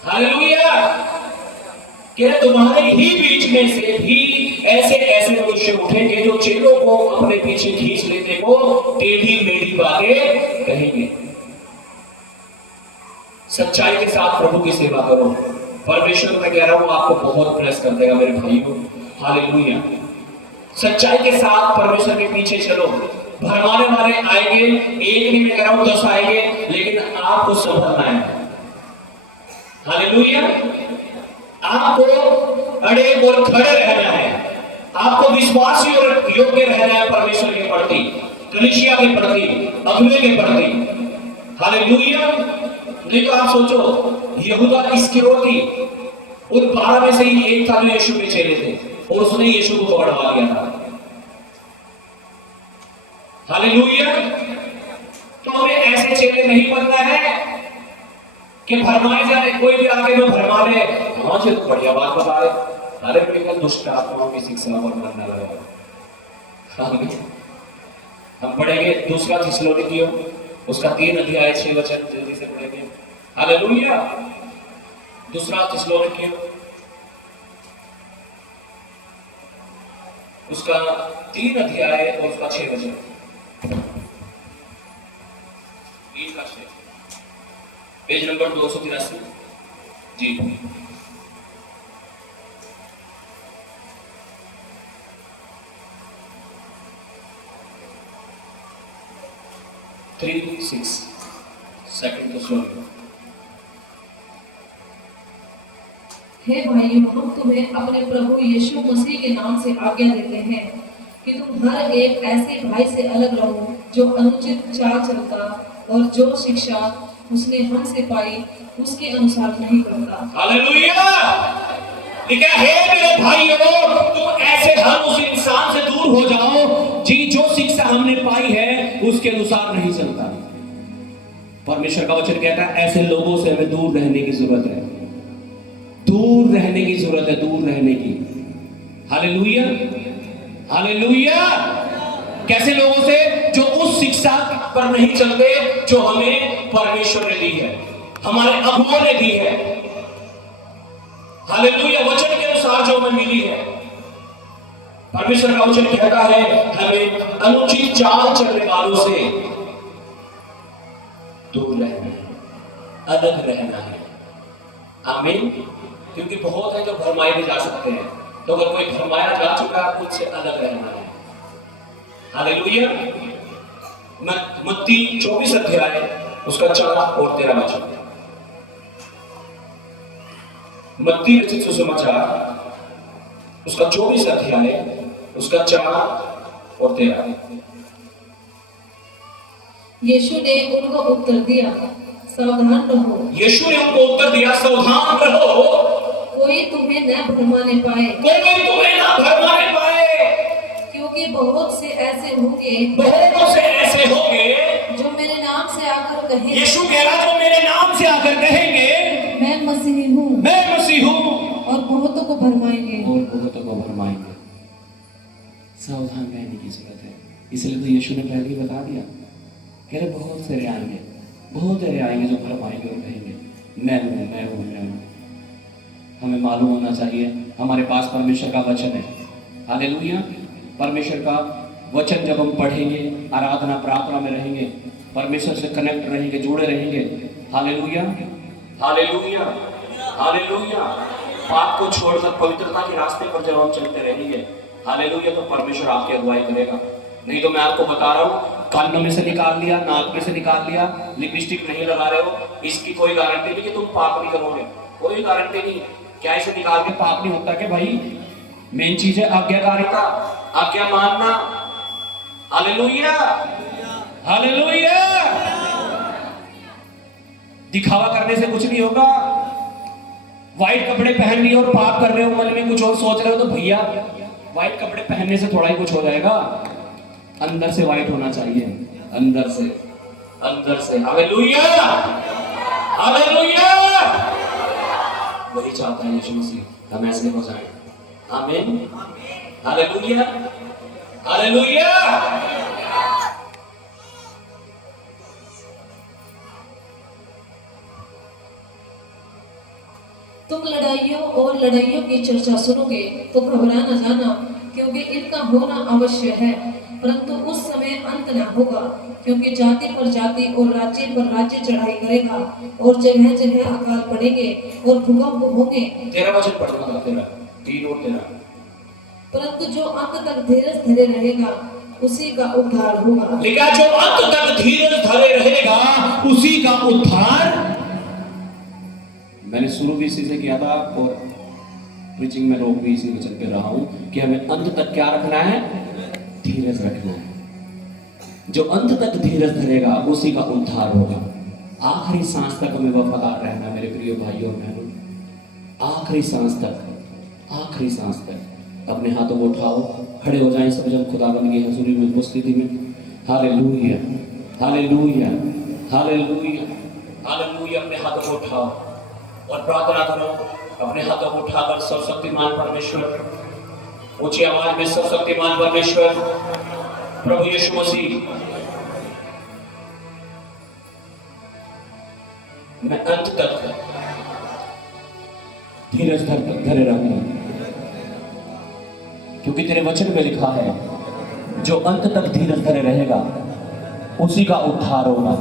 हालेलुया। कि तुम्हारे ही बीच में से भी ऐसे ऐसे मनुष्य उठेंगे जो चेलों को अपने पीछे खींच लेने को टेढ़ी मेढ़ी बातें कहेंगे। सच्चाई के साथ प्रभु की सेवा करो। परमेश्वर मैं कह रहा हूं आपको बहुत प्रेस कर देगा मेरे भाइयों। हालेलुया। सच्चाई के साथ परमेश्वर के पीछे चलो। भरमाने वाले आएंगे, एक नहीं मैं कह रहा हूं 10 आएंगे, लेकिन आपको संभलना है। हालेलुया। आपको अड़े और खड़े रहना है, आपको विश्वास योग्य रहना है परमेश्वर के प्रति, कलीसिया के प्रति, अगुवे के प्रति। हालेलुया। नहीं तो आप सोचो यहूदा इस्करियोती उन 12 में से ही एक था जो यीशु के चेले थे और उसने यीशु को पकड़वा लिया था। हालेलुया। तो हमें ऐसे चेले नहीं बनना है कि भरमाए जाए, कोई भी आके में भरमा ले, हाँ जी तो बढ़िया बात बता रहे, अरे बिल्कुल दुष्ट आत्माओं की शिक्षा पर बनने लगा। हम पढ़ेंगे दूसरा थिस्सलुनीकियों उसका 3 अध्याय 6 वचन जल्दी से पढ़ेंगे। हालेलुया। दूसरा थिस्सलुनीकियों उसका 3 अध्याय और उसका 6 वचन। 3 का 6, पेज नंबर 283 जी। हे भाइयों, हम तुम्हें अपने प्रभु यीशु मसीह के नाम से आज्ञा देते हैं कि तुम हर एक ऐसे भाई से अलग रहो जो अनुचित चाल चलता और जो शिक्षा उसने हमसे पाई उसके अनुसार नहीं करता। हालेलुया। लिखा है मेरे भाइयों, तुम ऐसे हर उस इंसान से दूर हो जाओ जी जो शिक्षा हमने पाई है उसके अनुसार नहीं चलता। परमेश्वर का वचन कहता है ऐसे लोगों से हमें दूर रहने की जरूरत है, दूर रहने की जरूरत है, दूर रहने की। हालेलुया। हालेलुया। कैसे लोगों से? जो उस शिक्षा पर नहीं चलते जो हमें परमेश्वर ने दी है, हमारे अगुओं ने दी है। हालेलुया। वचन के अनुसार जो हमें मिली है। परमेश्वर का वचन कहता है हमें अनुचित चाल चलने वालों से दूर रहना है, अलग रहना है। आमीन। क्योंकि बहुत है जो भरमाए भी जा सकते हैं, तो अगर कोई भरमाया जा चुका है उससे अलग रहना है। हालेलुया। मत्ती 24 अध्याय उसका 4 और 13 वचन। मत्ती रचित सुसमाचार उसका 24 अध्याय उसका 4 और 13। यीशु ने उनको उत्तर दिया, सावधान रहो। यीशु ने उनको उत्तर दिया, सावधान रहो, कोई तुम्हें न भरमाने पाए, कोई तुम्हें न भरमाने पाए, क्योंकि बहुत से ऐसे होंगे, बहुत से ऐसे होंगे जो मेरे नाम से आकर कहेंगे, यीशु कह रहा जो मेरे नाम से आकर कहेंगे मैं मसीह हूँ, मैं मसीह हूँ, और बहुतों को भरमाएंगे। और बहुतों को भरमाएंगे। सावधान रहने की जरूरत है। इसलिए तो यीशु ने पहले ही बता दिया, कह रहे बहुत सारे आएंगे, बहुत सारे आएंगे जो भरमाएंगे और कहेंगे मैं हूँ, मैं हूँ, मैं हूँ। हमें मालूम होना चाहिए हमारे पास परमेश्वर का वचन है। हालेलुया। परमेश्वर का वचन जब हम पढ़ेंगे, आराधना प्रार्थना में रहेंगे, परमेश्वर से कनेक्ट रहेंगे, जुड़े रहेंगे। हालेलुया। हालेलुया। हालेलुया। पाप को छोड़कर पवित्रता के रास्ते पर जब हम चलते रहेंगे, हालेलुया, तो परमेश्वर आपकी अगुवाई करेगा। नहीं तो मैं आपको बता रहा हूँ, कानों में से निकाल लिया, नाक में से निकाल लिया, लिपस्टिक नहीं लगा रहे हो, इसकी कोई गारंटी नहीं कि तुम पाप नहीं करोगे, कोई गारंटी नहीं। क्या इसे निकाल के पाप नहीं होता कि भाई? मेन चीज है आज्ञाकारिता, आज्ञा मानना। हालेलुया। हालेलुया। दिखावा करने से कुछ नहीं होगा। व्हाइट कपड़े पहन लिए और पाप कर रहे हो, मन में कुछ और सोच रहे हो, तो भैया व्हाइट कपड़े पहनने से थोड़ा ही कुछ हो जाएगा। अंदर से व्हाइट होना चाहिए, अंदर से, अंदर से। हालेलुया। हालेलुया। वही चाहता है यीशु मसीह, हम ऐसे हो जाएं। आमीन, हालेलुया, हालेलुया। तुम लड़ाइयों और लड़ाइयों की चर्चा सुनोगे तो घबरा न जाना, क्योंकि इनका होना अवश्य है, परंतु उस समय अंत न होगा। क्योंकि जाति पर जाति और राज्य पर राज्य चढ़ाई करेगा, और जगह जगह अकाल पड़ेंगे और भूकंप होंगे। 13 वचन पढ़ना था, 3 और 13। परंतु जो अंत तक धीरज धरे रहेगा उसी का उद्धार होगा। लिखा जो अंत तक धीरज धरे रहेगा उसी का उद्धार। मैंने शुरू भी इसी से किया था और प्रीचिंग में रोक भी इसी वचन पे रहा हूं कि हमें अंत तक क्या रखना है? धीरज रखना है। जो अंत तक धीरज धरेगा उसी का उद्धार होगा। आखिरी सांस तक हमें वफादार रहना मेरे प्रिय भाइयों और बहनों। आखिरी सांस तक, आखिरी सांस तक अपने हाथों को उठाओ, खड़े हो जाएं सब जन खुदावंद की हजूरी में, उपस्थिति में। Hallelujah, hallelujah, hallelujah, hallelujah. अपने हाथों को उठाओ और प्रार्थना करो। अपने हाथों को उठाकर सर्वशक्तिमान परमेश्वर, ऊंची आवाज में, सर्वशक्तिमान परमेश्वर प्रभु यीशु मसीह, मैं अंत तक धीरज धरे रहूंगा, क्योंकि तेरे वचन में लिखा है जो अंत तक धीरज धरे रहेगा उसी का उद्धार होगा।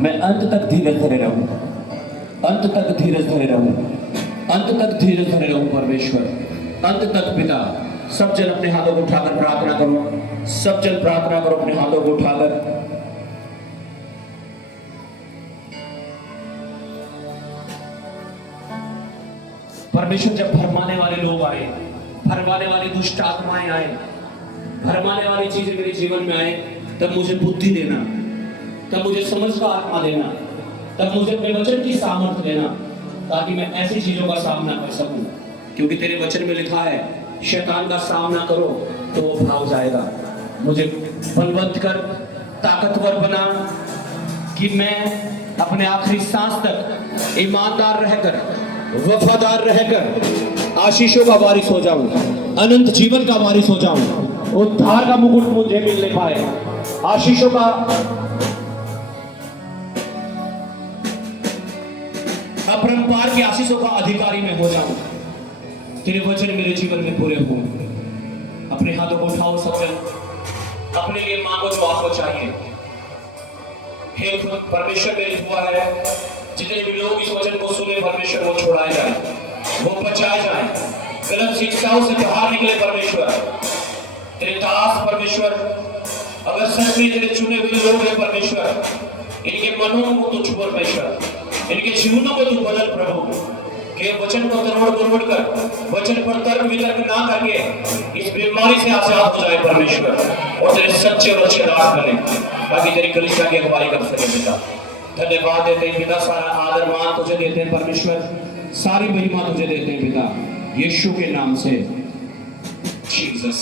मैं अंत तक धीरज धरे रहूंगा, अंत तक धीरज धरे रहूं, अंत तक धीरज धरे रहूं परमेश्वर, अंत तक पिता। सब जन अपने हाथों को उठाकर प्रार्थना करो, सब जन प्रार्थना करो अपने हाथों को उठाकर। परमेश्वर जब भरमाने वाले लोग आए, भरमाने वाली दुष्ट आत्माएं आए, भरमाने वाली चीजें मेरे जीवन में आए, तब मुझे बुद्धि देना, तब मुझे समझ का आत्मा देना, तब मुझे अपने वचन की सामर्थ्य देना, ताकि मैं ऐसी चीजों का सामना कर सकूं। क्योंकि तेरे वचन में लिखा है शैतान का सामना करो तो वो भाग जाएगा। मुझे बलवंत कर, ताकतवर बना कि मैं अपने आखिरी सांस तक ईमानदार रहकर, वफादार रहकर आशीषों का वारिस हो जाऊं, अनंत जीवन का वारिस हो जाऊं, उद्धार का मुकुट मुझे मिलने पाए, आशीषों का, अपरंपार की आशीषों का अधिकारी में हो जाऊं। तेरे वचन मेरे जीवन में पूरे हो। अपने हाथों को उठाओ सब जन, अपने लिए मांगो जो आपको चाहिए। हे खुद परमेश्वर ने लिखा है जितने भी लोग इस वचन को सुने परमेश्वर वो छोड़ाए जाए, वो बचाए जाए, गलत शिक्षाओं से बाहर निकले परमेश्वर। तेरे दास परमेश्वर, अगर सच में तेरे चुने हुए लोग हैं परमेश्वर, इनके मनों को तू छू परमेश्वर, इनके जीवनों को तू बदल प्रभु। के वचन को तोड़ कर, वचन पर तर्क वितर्क ना करके इस बीमारी से आजाद हो जाए परमेश्वर, और तेरे सच्चे और अच्छे दास बने, ताकि तेरी कलीसिया की अगुवाई कर सके पिता। धन्यवाद देते हैं पिता, सारा आदर मान तुझे देते हैं परमेश्वर, सारी महिमा तुझे देते हैं पिता, यीशु के नाम से, जीसस।